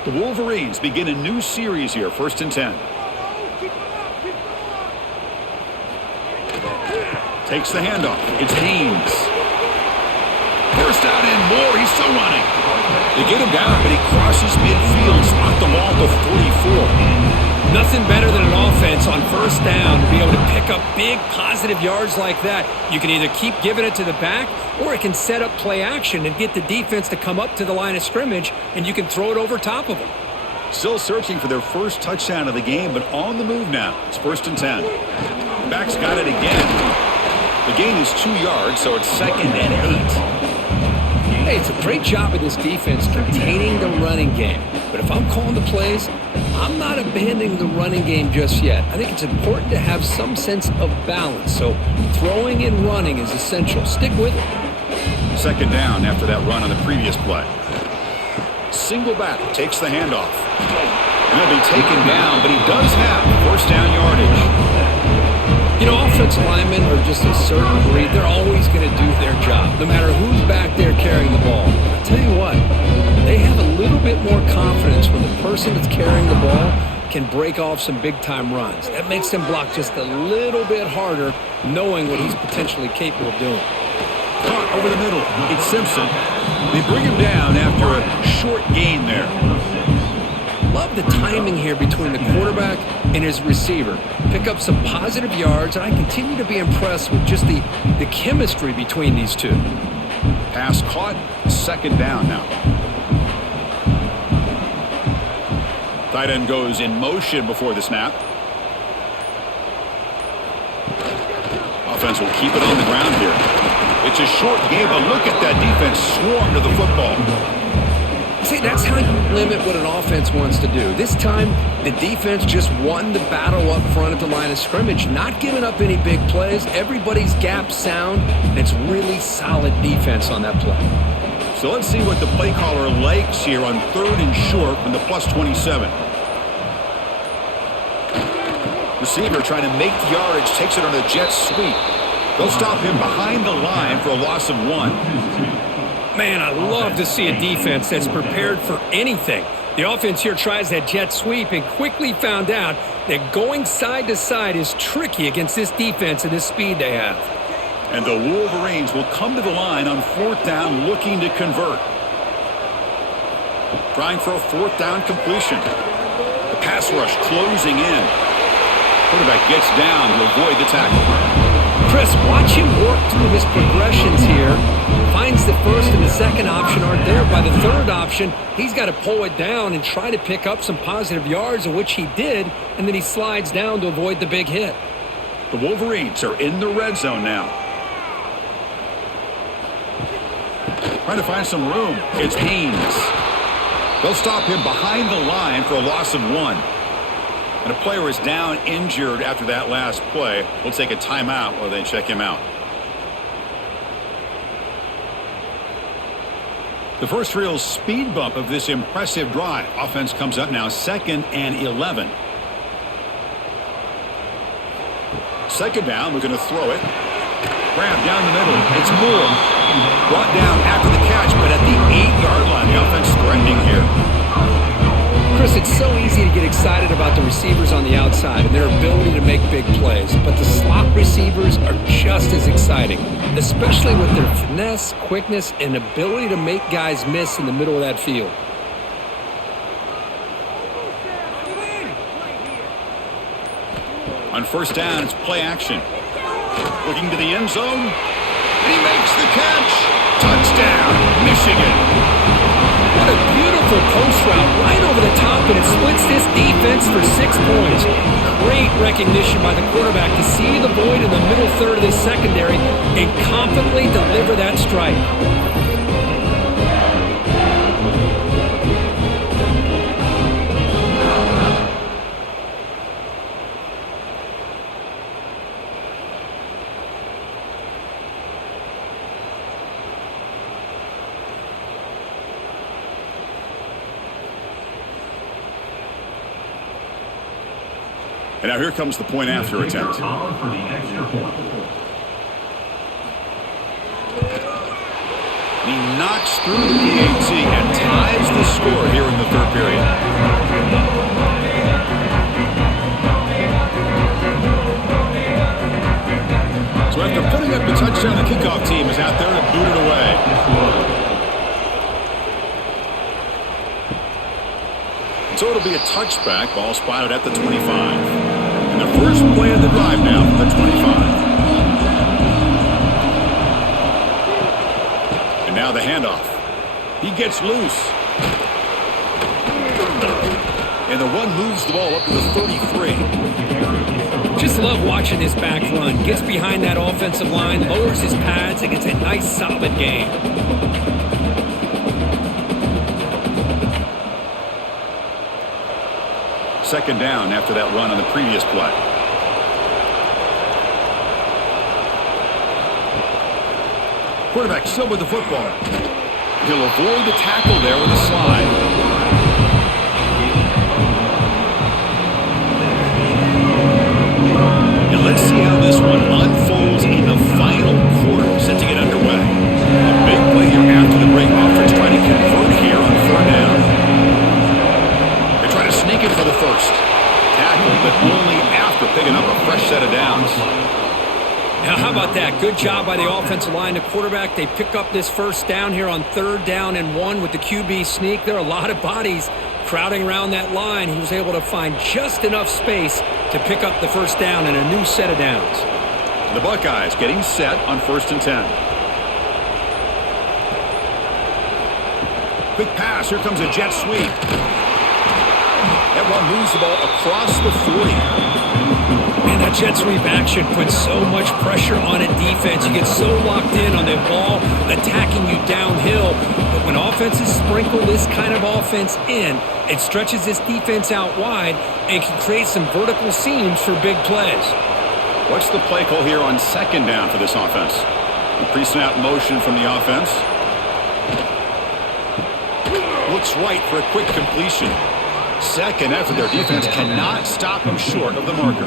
The Wolverines begin a new series here, 1st and 10. Takes the handoff. It's Haynes. First down and more. He's still running. They get him down, but he crosses midfield, spot the ball to 44. Nothing better than an offense on first down to be able to pick up big positive yards like that. You can either keep giving it to the back, or it can set up play action and get the defense to come up to the line of scrimmage, and you can throw it over top of them. Still searching for their first touchdown of the game, but on the move now. It's 1st and 10. The back's got it again. The gain is 2 yards, so it's 2nd and 8. Hey, it's a great job of this defense containing the running game. But if I'm calling the plays, I'm not abandoning the running game just yet. I think it's important to have some sense of balance. So throwing and running is essential. Stick with it. 2nd down after that run on the previous play. Single back takes the handoff. And he'll be taken down, but he does have first down yardage. You know, offensive linemen are just a certain breed. They're always going to do their job, no matter who's back there carrying the ball. I'll tell you what, they have a little bit more confidence when the person that's carrying the ball can break off some big-time runs. That makes them block just a little bit harder, knowing what he's potentially capable of doing. Caught over the middle. It's Simpson. They bring him down after a short gain there. Love the timing here between the quarterback and his receiver. Pick up some positive yards, and I continue to be impressed with just the chemistry between these two. Pass caught, 2nd down now. Tight end goes in motion before the snap. Offense will keep it on the ground here. It's a short game, but look at that defense swarm to the football. See, that's how you limit what an offense wants to do. This time, the defense just won the battle up front at the line of scrimmage, not giving up any big plays. Everybody's gap sound, and it's really solid defense on that play. So let's see what the play caller likes here on 3rd and short from the +27. Receiver trying to make the yardage, takes it on a jet sweep. They'll stop him behind the line for a loss of 1. Man, I love to see a defense that's prepared for anything. The offense here tries that jet sweep and quickly found out that going side to side is tricky against this defense and this speed they have. And the Wolverines will come to the line on 4th down looking to convert. Trying for a 4th down completion. The pass rush closing in. Quarterback gets down to avoid the tackle. Chris, watch him work through his progressions here. Finds the first and the second option aren't there. By the 3rd option, he's got to pull it down and try to pick up some positive yards, of which he did, and then he slides down to avoid the big hit. The Wolverines are in the red zone now. Trying to find some room. It's Haynes. They'll stop him behind the line for a loss of 1. And a player is down injured after that last play. We'll take a timeout while they check him out. The first real speed bump of this impressive drive. Offense comes up now 2nd and 11. Second down, we're going to throw it. Grab down the middle. It's Moore. Brought down after the catch, but at the 8-yard line, the offense threatening here. Chris, it's so easy to get excited about the receivers on the outside and their ability to make big plays, but the slot receivers are just as exciting, especially with their finesse, quickness, and ability to make guys miss in the middle of that field. On first down, it's play action. Looking to the end zone. And he makes the catch. Touchdown, Michigan. What a beautiful post route right over the top, and it splits this defense for 6 points. Great recognition by the quarterback to see the void in the middle third of the secondary and confidently deliver that strike. And now here comes the point after attempt. For the extra point. He knocks through the PAT and ties the score here in the third period. So after putting up the touchdown, the kickoff team is out there to boot it away. So it'll be a touchback, ball spotted at the 25. And the first play of the drive now from the 25. And now the handoff. He gets loose. And the run moves the ball up to the 33. Just love watching this back run. Gets behind that offensive line, lowers his pads, and gets a nice solid gain. Second down after that run on the previous play. Quarterback still with the football. He'll avoid the tackle there with a slide. And let's see how this one unfolds in the final quarter, set to get underway. A big play here after the break. Offense trying to convert here on third down. Sneak it for the first. Tackle, but only after picking up a fresh set of downs. Now, how about that? Good job by the offensive line. The quarterback, they pick up this first down here on 3rd down and 1 with the QB sneak. There are a lot of bodies crowding around that line. He was able to find just enough space to pick up the first down and a new set of downs. The Buckeyes getting set on 1st and 10. Quick pass. Here comes a jet sweep. That one moves the ball across the 40. Man, that jet sweep action puts so much pressure on a defense. You get so locked in on the ball attacking you downhill. But when offenses sprinkle this kind of offense in, it stretches this defense out wide and can create some vertical seams for big plays. What's the play call here on 2nd down for this offense? The pre-snap motion from the offense. Looks right for a quick completion. Second effort, their defense cannot stop him short of the marker.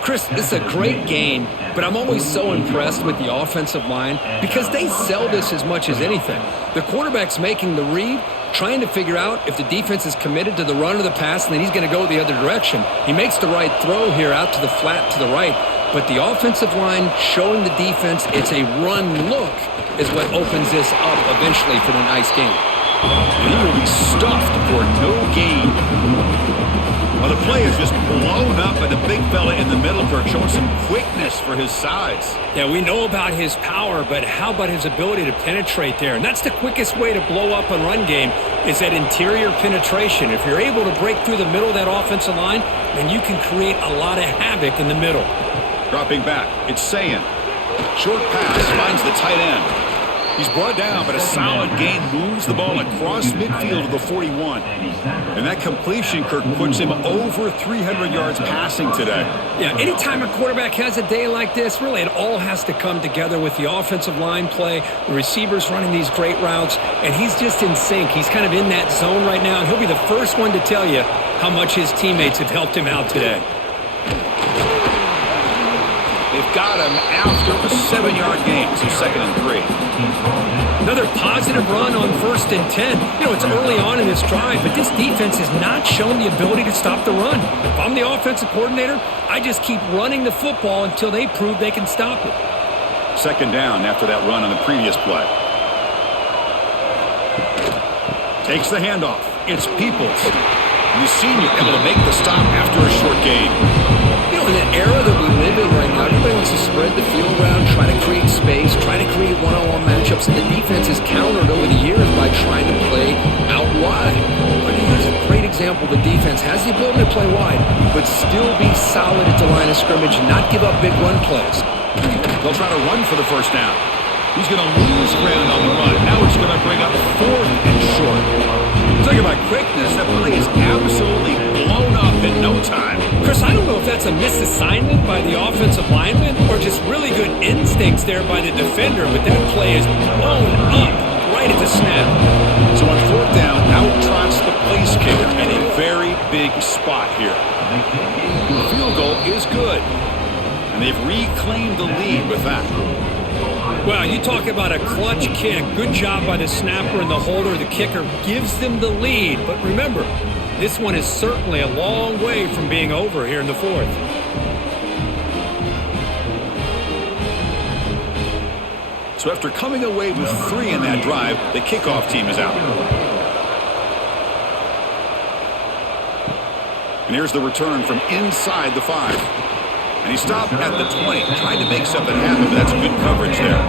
Chris, this is a great game, but I'm always so impressed with the offensive line because they sell this as much as anything. The quarterback's making the read, trying to figure out if the defense is committed to the run or the pass, and then he's going to go the other direction. He makes the right throw here out to the flat to the right, but the offensive line showing the defense it's a run look is what opens this up eventually for the nice game. And he will be stuffed for no gain. Well, the play is just blown up by the big fella in the middle, Kirk, showing some quickness for his size. Yeah, we know about his power, but how about his ability to penetrate there? And that's the quickest way to blow up a run game is that interior penetration. If you're able to break through the middle of that offensive line, then you can create a lot of havoc in the middle. Dropping back, it's Sayin. Short pass finds the tight end. He's brought down, but a solid gain moves the ball across midfield to the 41. And that completion, Kirk, puts him over 300 yards passing today. Yeah, anytime a quarterback has a day like this, really it all has to come together with the offensive line play, the receivers running these great routes, and he's just in sync. He's kind of in that zone right now, and he'll be the first one to tell you how much his teammates have helped him out today. They've got him after a 7-yard gain, so 2nd and 3. Another positive run on 1st and 10. You know, it's early on in this drive, but this defense has not shown the ability to stop the run. If I'm the offensive coordinator, I just keep running the football until they prove they can stop it. 2nd down after that run on the previous play. Takes the handoff. It's Peoples. The senior able to make the stop after a short gain. You know, in the era that we live in right now, everybody wants to spread the field around, try to create space, try to create one-on-one matchups, and the defense has countered over the years by trying to play out wide. But here's a great example. The defense has the ability to play wide, but still be solid at the line of scrimmage and not give up big run plays. They'll try to run for the 1st down. He's going to lose ground on the run. Now it's going to bring up 4th and short. Talking about quickness, that play is absolutely blown up in no time. Chris, I don't know if that's a misassignment by the offensive lineman or just really good instincts there by the defender, but that play is blown up right at the snap. So on 4th down, out trots the place kicker in a very big spot here. The field goal is good, and they've reclaimed the lead with that. Well, you talk about a clutch kick. Good job by the snapper and the holder. The kicker gives them the lead. But remember, this one is certainly a long way from being over here in the 4th. So after coming away with 3 in that drive, the kickoff team is out. And here's the return from inside the 5. And he stopped at the 20, trying to make something happen, but that's good coverage there.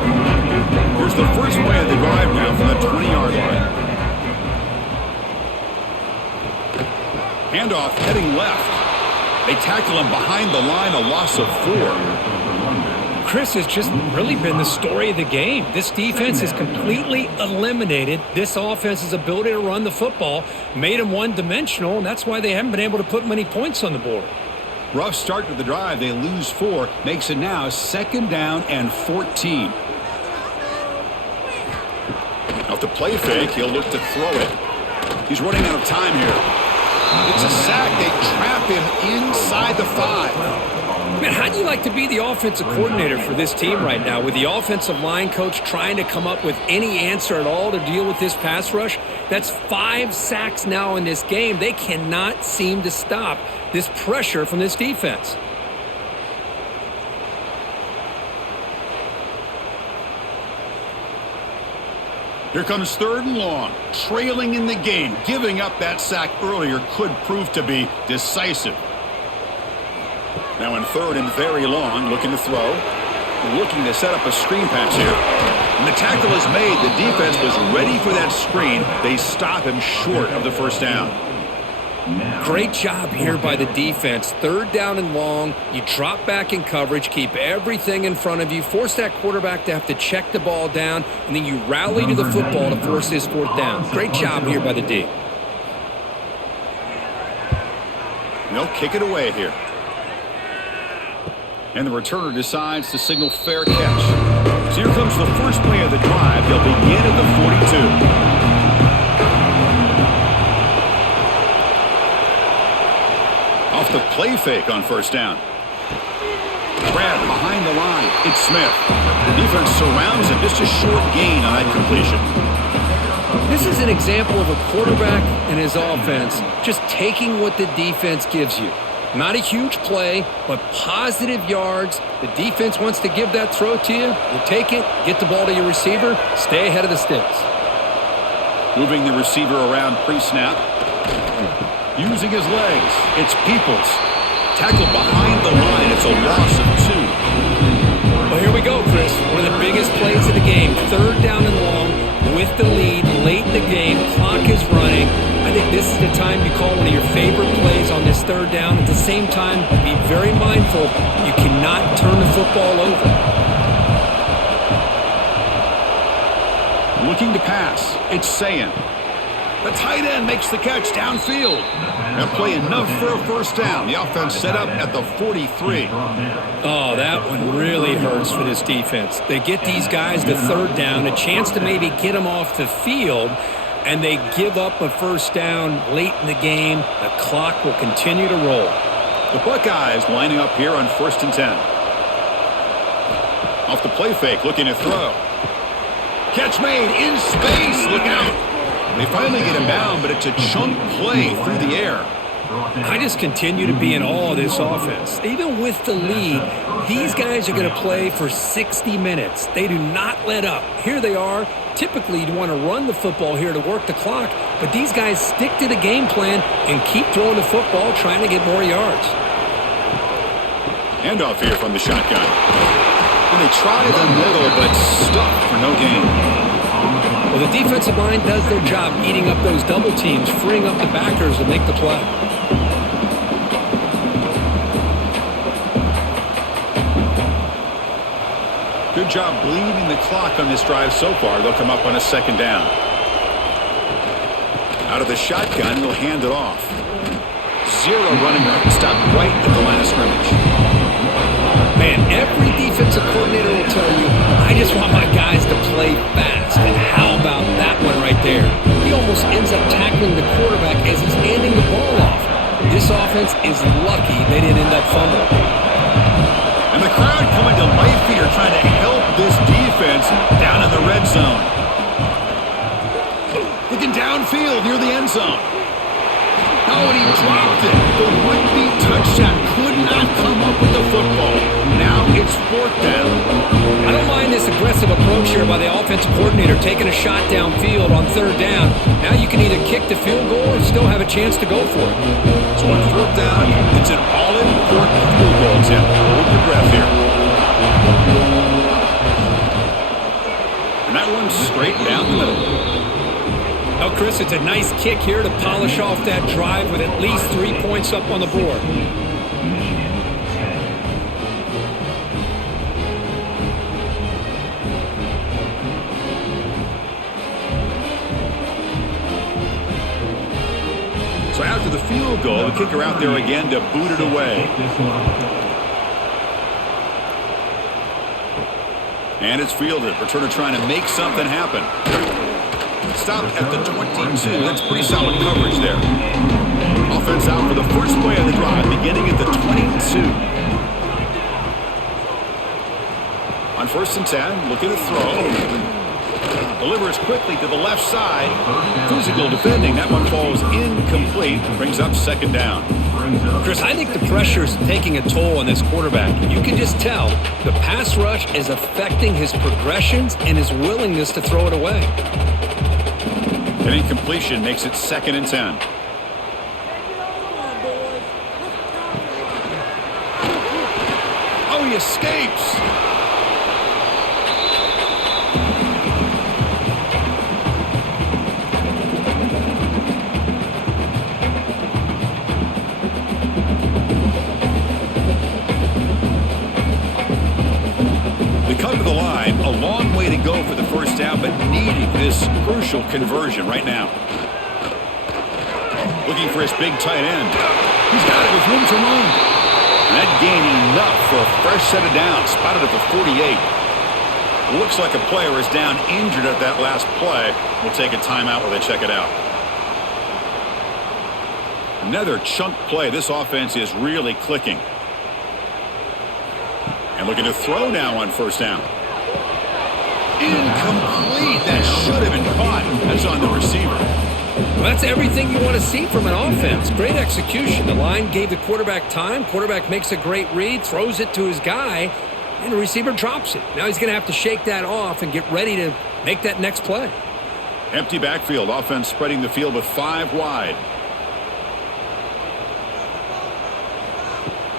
Here's the first play of the drive now from the 20-yard line. Handoff heading left. They tackle him behind the line, a loss of 4. Chris, has just really been the story of the game. This defense has completely eliminated this offense's ability to run the football, made them one-dimensional, and that's why they haven't been able to put many points on the board. Rough start to the drive. They lose 4. Makes it now 2nd down and 14. Off the play fake, he'll look to throw it. He's running out of time here. It's a sack. They trap him inside the 5. Man, how do you like to be the offensive coordinator for this team right now with the offensive line coach trying to come up with any answer at all to deal with this pass rush? That's 5 sacks now in this game. They cannot seem to stop this pressure from this defense. Here comes 3rd and long, trailing in the game. Giving up that sack earlier could prove to be decisive. Now in 3rd and very long, looking to throw. Looking to set up a screen pass here. And the tackle is made. The defense was ready for that screen. They stop him short of the 1st down. Great job here by the defense. 3rd down and long. You drop back in coverage, keep everything in front of you, force that quarterback to have to check the ball down, and then you rally to the football to force his 4th down. Great job here by the D. They'll kick it away here. And the returner decides to signal fair catch. So here comes the first play of the drive. They'll begin at the 42. Off the play fake on 1st down. Brad behind the line. It's Smith. The defense surrounds him. Just a short gain on that completion. This is an example of a quarterback and his offense just taking what the defense gives you. Not a huge play, but positive yards. The defense wants to give that throw to you. You take it, get the ball to your receiver, stay ahead of the sticks. Moving the receiver around pre-snap. Using his legs. It's Peoples. Tackled behind the line. It's a loss of 2. Well, here we go, Chris. One of the biggest plays of the game. 3rd down and long with the lead late in the game. Clock is running. I think this is the time you call one of your favorite plays on this 3rd down. At the same time, be very mindful. You cannot turn the football over. looking to pass. It's Sayin. The tight end makes the catch downfield. That play enough for a first down. The offense set up at the 43. Oh, that one really hurts for this defense. They get these guys to third down, a chance to maybe get them off the field, and they give up a first down late in the game. The clock will continue to roll. The Buckeyes lining up here on 1st and 10. Off the play fake, looking to throw. Catch made in space. Look out. They finally get him down, but it's a chunk play through the air. I just continue to be in awe of this offense. Even with the lead, these guys are going to play for 60 minutes. They do not let up. Here they are. Typically, you'd want to run the football here to work the clock, but these guys stick to the game plan and keep throwing the football, trying to get more yards. Handoff here from the shotgun. And they try the middle, but stuck for no gain. Well, the defensive line does their job eating up those double teams, freeing up the backers to make the play. Good job bleeding the clock on this drive so far. They'll come up on a second down. Out of the shotgun, they'll hand it off. Zero running back, stopped right at the line of scrimmage. Man, every defensive coordinator will tell you, I just want my guys to play fast. And how about that one right there? He almost ends up tackling the quarterback as he's handing the ball off. This offense is lucky they didn't end up fumbling. And the crowd coming to life here, trying to help this defense down in the red zone. Looking downfield near the end zone. Oh, and he dropped it. The would-be touchdown could not come up with the football. Now it's 4th down. I don't mind this aggressive approach here by the offensive coordinator, taking a shot downfield on 3rd down. Now you can either kick the field goal or still have a chance to go for it. So on 4th down, it's an all-important field goal attempt. Hold your breath here. And that one's straight down the middle. Well, Chris, it's a nice kick here to polish off that drive with at least 3 points up on the board. So after the field goal, the kicker out there again to boot it away. And it's fielded. Returner trying to make something happen. Stopped at the 22. That's pretty solid coverage there. Offense out for the first play of the drive, beginning at the 22. On 1st and 10, looking to throw. Delivers quickly to the left side. Physical defending. That one falls incomplete. Brings up 2nd down. Chris, I think the pressure is taking a toll on this quarterback. You can just tell the pass rush is affecting his progressions and his willingness to throw it away. An incompletion makes it 2nd and 10. Oh, he escapes. They come to the line, a long way to go for the first down, but needing this crucial conversion right now. Looking for his big tight end. He's got it with room to run. And that gain enough for a fresh set of downs. Spotted at the 48. Looks like a player is down injured at that last play. We'll take a timeout while they check it out. Another chunk play. This offense is really clicking. And looking to throw now on 1st down. Incomplete. That should have been caught. That's on the receiver. Well, that's everything you want to see from an offense. Great execution. The line gave the quarterback time. Quarterback makes a great read, throws it to his guy, and the receiver drops it. Now he's going to have to shake that off and get ready to make that next play. Empty backfield. Offense spreading the field with 5 wide.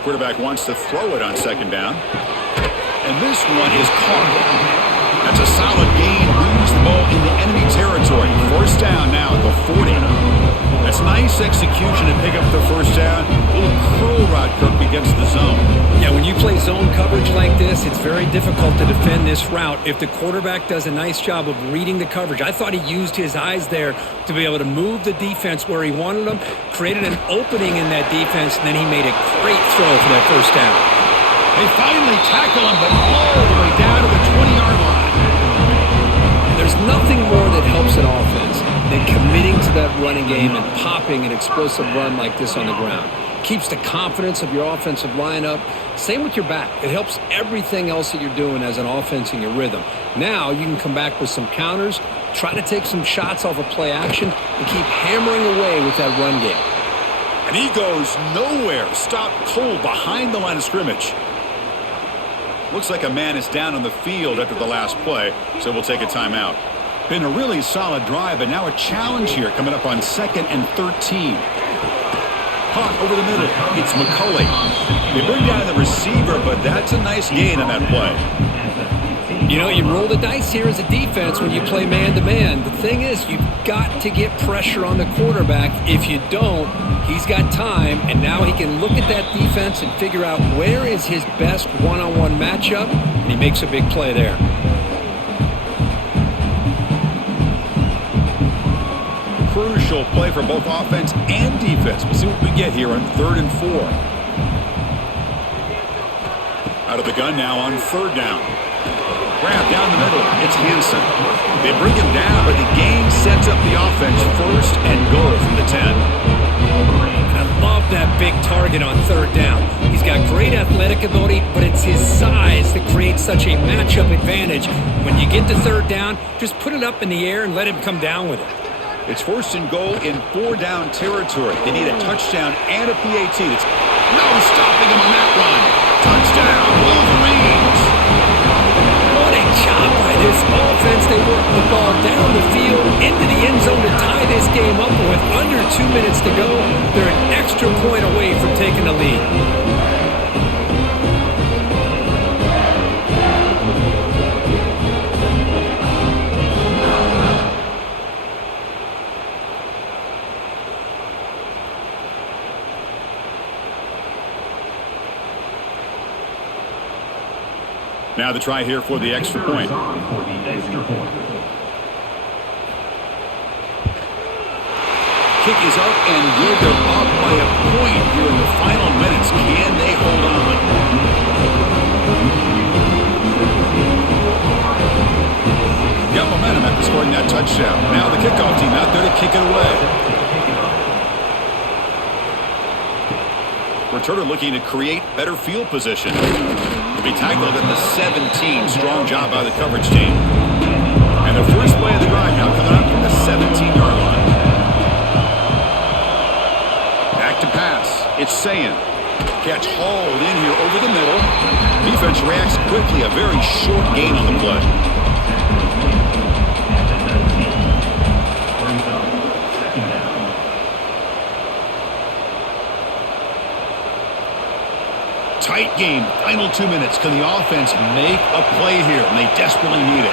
Quarterback wants to throw it on 2nd down. And this one is caught. That's a solid gain. Moves the ball into enemy territory. 1st down now at the 40. That's nice Nice execution to pick up the first down. A little curl rod, Kirk, against the zone. Yeah, when you play zone coverage like this, it's very difficult to defend this route if the quarterback does a nice job of reading the coverage. I thought he used his eyes there to be able to move the defense where he wanted them, created an opening in that defense, and then he made a great throw for that first down. They finally tackle him, but all the way down to the 20-yard line. There's nothing more that helps an offense than committing to that running game and popping an explosive run like this on the ground. Keeps the confidence of your offensive lineup. Same with your back. It helps everything else that you're doing as an offense in your rhythm. Now you can come back with some counters, try to take some shots off of play action, and keep hammering away with that run game. And he goes nowhere. Stopped cold behind the line of scrimmage. Looks like a man is down on the field after the last play, so we'll take a timeout. Been a really solid drive, but now a challenge here coming up on 2nd and 13. Punt over the middle. It's McCulley. They bring down the receiver, but that's a nice gain on that play. You know, you roll the dice here as a defense when you play man-to-man. The thing is, you've got to get pressure on the quarterback. If you don't, he's got time, and now he can look at that defense and figure out where is his best one-on-one matchup, and he makes a big play there. Crucial play for both offense and defense. We'll see what we get here on 3rd and 4. Out of the gun now on 3rd down. Grab down the middle. It's Hansen. They bring him down, but the game sets up the offense 1st and goal from the 10. I love that big target on 3rd down. He's got great athletic ability, but it's his size that creates such a matchup advantage. When you get to 3rd down, just put it up in the air and let him come down with it. It's 1st and goal in 4-down territory. They need a touchdown and a PAT. It's no stopping him on that run. Touchdown, Wolverines! What a job by this offense. They work the ball down the field into the end zone to tie this game up. And with under 2 minutes to go, they're an extra point away from taking the lead. Now the try here for the extra point. Kick is up, and they're up by a point here in the final minutes. Can they hold on? Got momentum after scoring that touchdown. Now the kickoff team out there to kick it away. Returner looking to create better field position. Will be tackled at the 17. Strong job by the coverage team. And the first play of the drive now coming up from the 17-yard line. Back to pass. It's Sayan. Catch hauled in here over the middle. Defense reacts quickly. A very short gain on the play. Tight game. Final 2 minutes. Can the offense make a play here? And they desperately need it.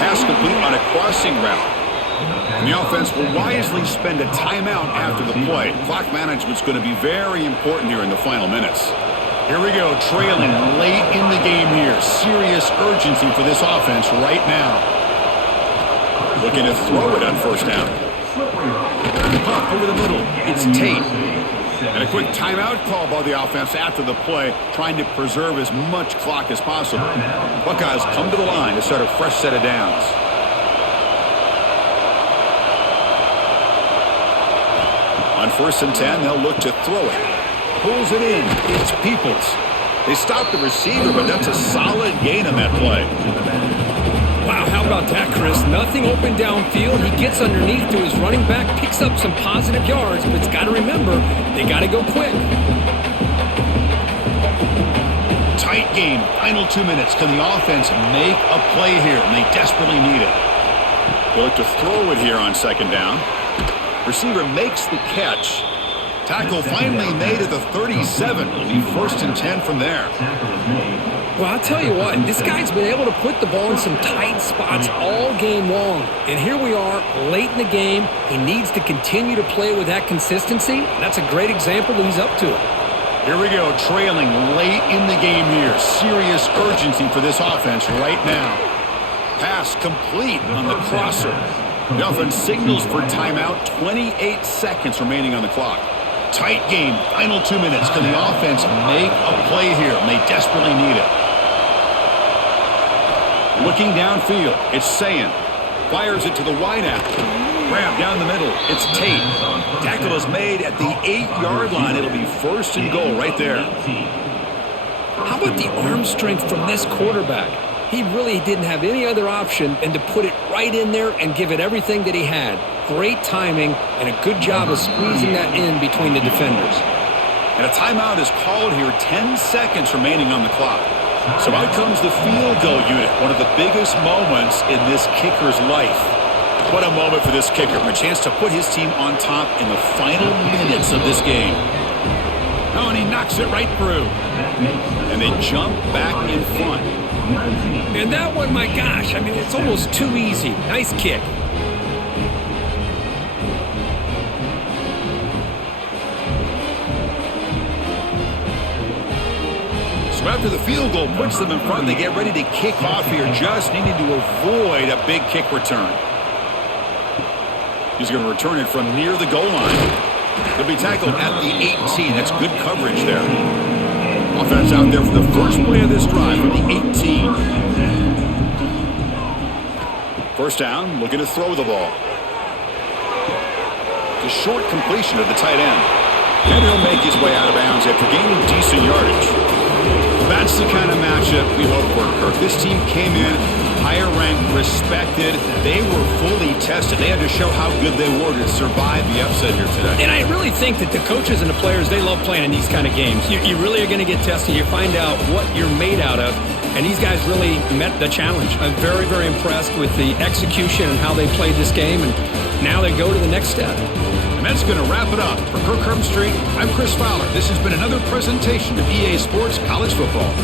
Pass complete on a crossing route. And the offense will wisely spend a timeout after the play. Clock management's going to be very important here in the final minutes. Here we go. Trailing late in the game here. Serious urgency for this offense right now. Looking to throw it on 1st down. Punt over the middle. It's Tate. And a quick timeout call by the offense after the play, trying to preserve as much clock as possible. Buckeyes come to the line to start a fresh set of downs. On 1st and 10, they'll look to throw it. Pulls it in. It's Peoples. They stop the receiver, but that's a solid gain on that play. Wow, how about that, Chris? Nothing open downfield. He gets underneath to his running back, picks up some positive yards, but it's got to remember, they got to go quick. Tight game. Final 2 minutes. Can the offense make a play here? And they desperately need it. They look to throw it here on 2nd down. Receiver makes the catch. Tackle finally made at the 37. It'll be 1st and 10 from there. Well, I'll tell you what, this guy's been able to put the ball in some tight spots all game long. And here we are, late in the game. He needs to continue to play with that consistency. That's a great example that he's up to it. Here we go, trailing late in the game here. Serious urgency for this offense right now. Pass complete on the crosser. The offense signals for timeout. 28 seconds remaining on the clock. Tight game, final 2 minutes. Can the offense make a play here? And they desperately need it. Looking downfield, it's Sayin. Fires it to the wideout. Grab down the middle, it's Tate. Tackle is made at the 8-yard line. It'll be first and goal right there. How about the arm strength from this quarterback? He really didn't have any other option than to put it right in there and give it everything that he had. Great timing and a good job of squeezing that in between the defenders. And a timeout is called here. 10 seconds remaining on the clock. So out comes the field goal unit, one of the biggest moments in this kicker's life. What a moment for this kicker. A chance to put his team on top in the final minutes of this game. Oh, and he knocks it right through. And they jump back in front. And that one, my gosh, I mean, it's almost too easy. Nice kick. So after the field goal puts them in front, they get ready to kick off here, just needing to avoid a big kick return. He's going to return it from near the goal line. He'll be tackled at the 18. That's good coverage there. Offense out there for the first play of this drive from the 18. First down, looking to throw the ball. It's a short completion of the tight end. And he'll make his way out of bounds after gaining decent yardage. That's the kind of matchup we hope for, Kirk. This team came in higher ranked, respected. They were fully tested. They had to show how good they were to survive the upset here today. And I really think that the coaches and the players, they love playing in these kind of games. You really are going to get tested. You find out what you're made out of. And these guys really met the challenge. I'm very, very impressed with the execution and how they played this game. And now they go to the next step. And that's going to wrap it up. For Kirk Herbstreit, I'm Chris Fowler. This has been another presentation of EA Sports College Football.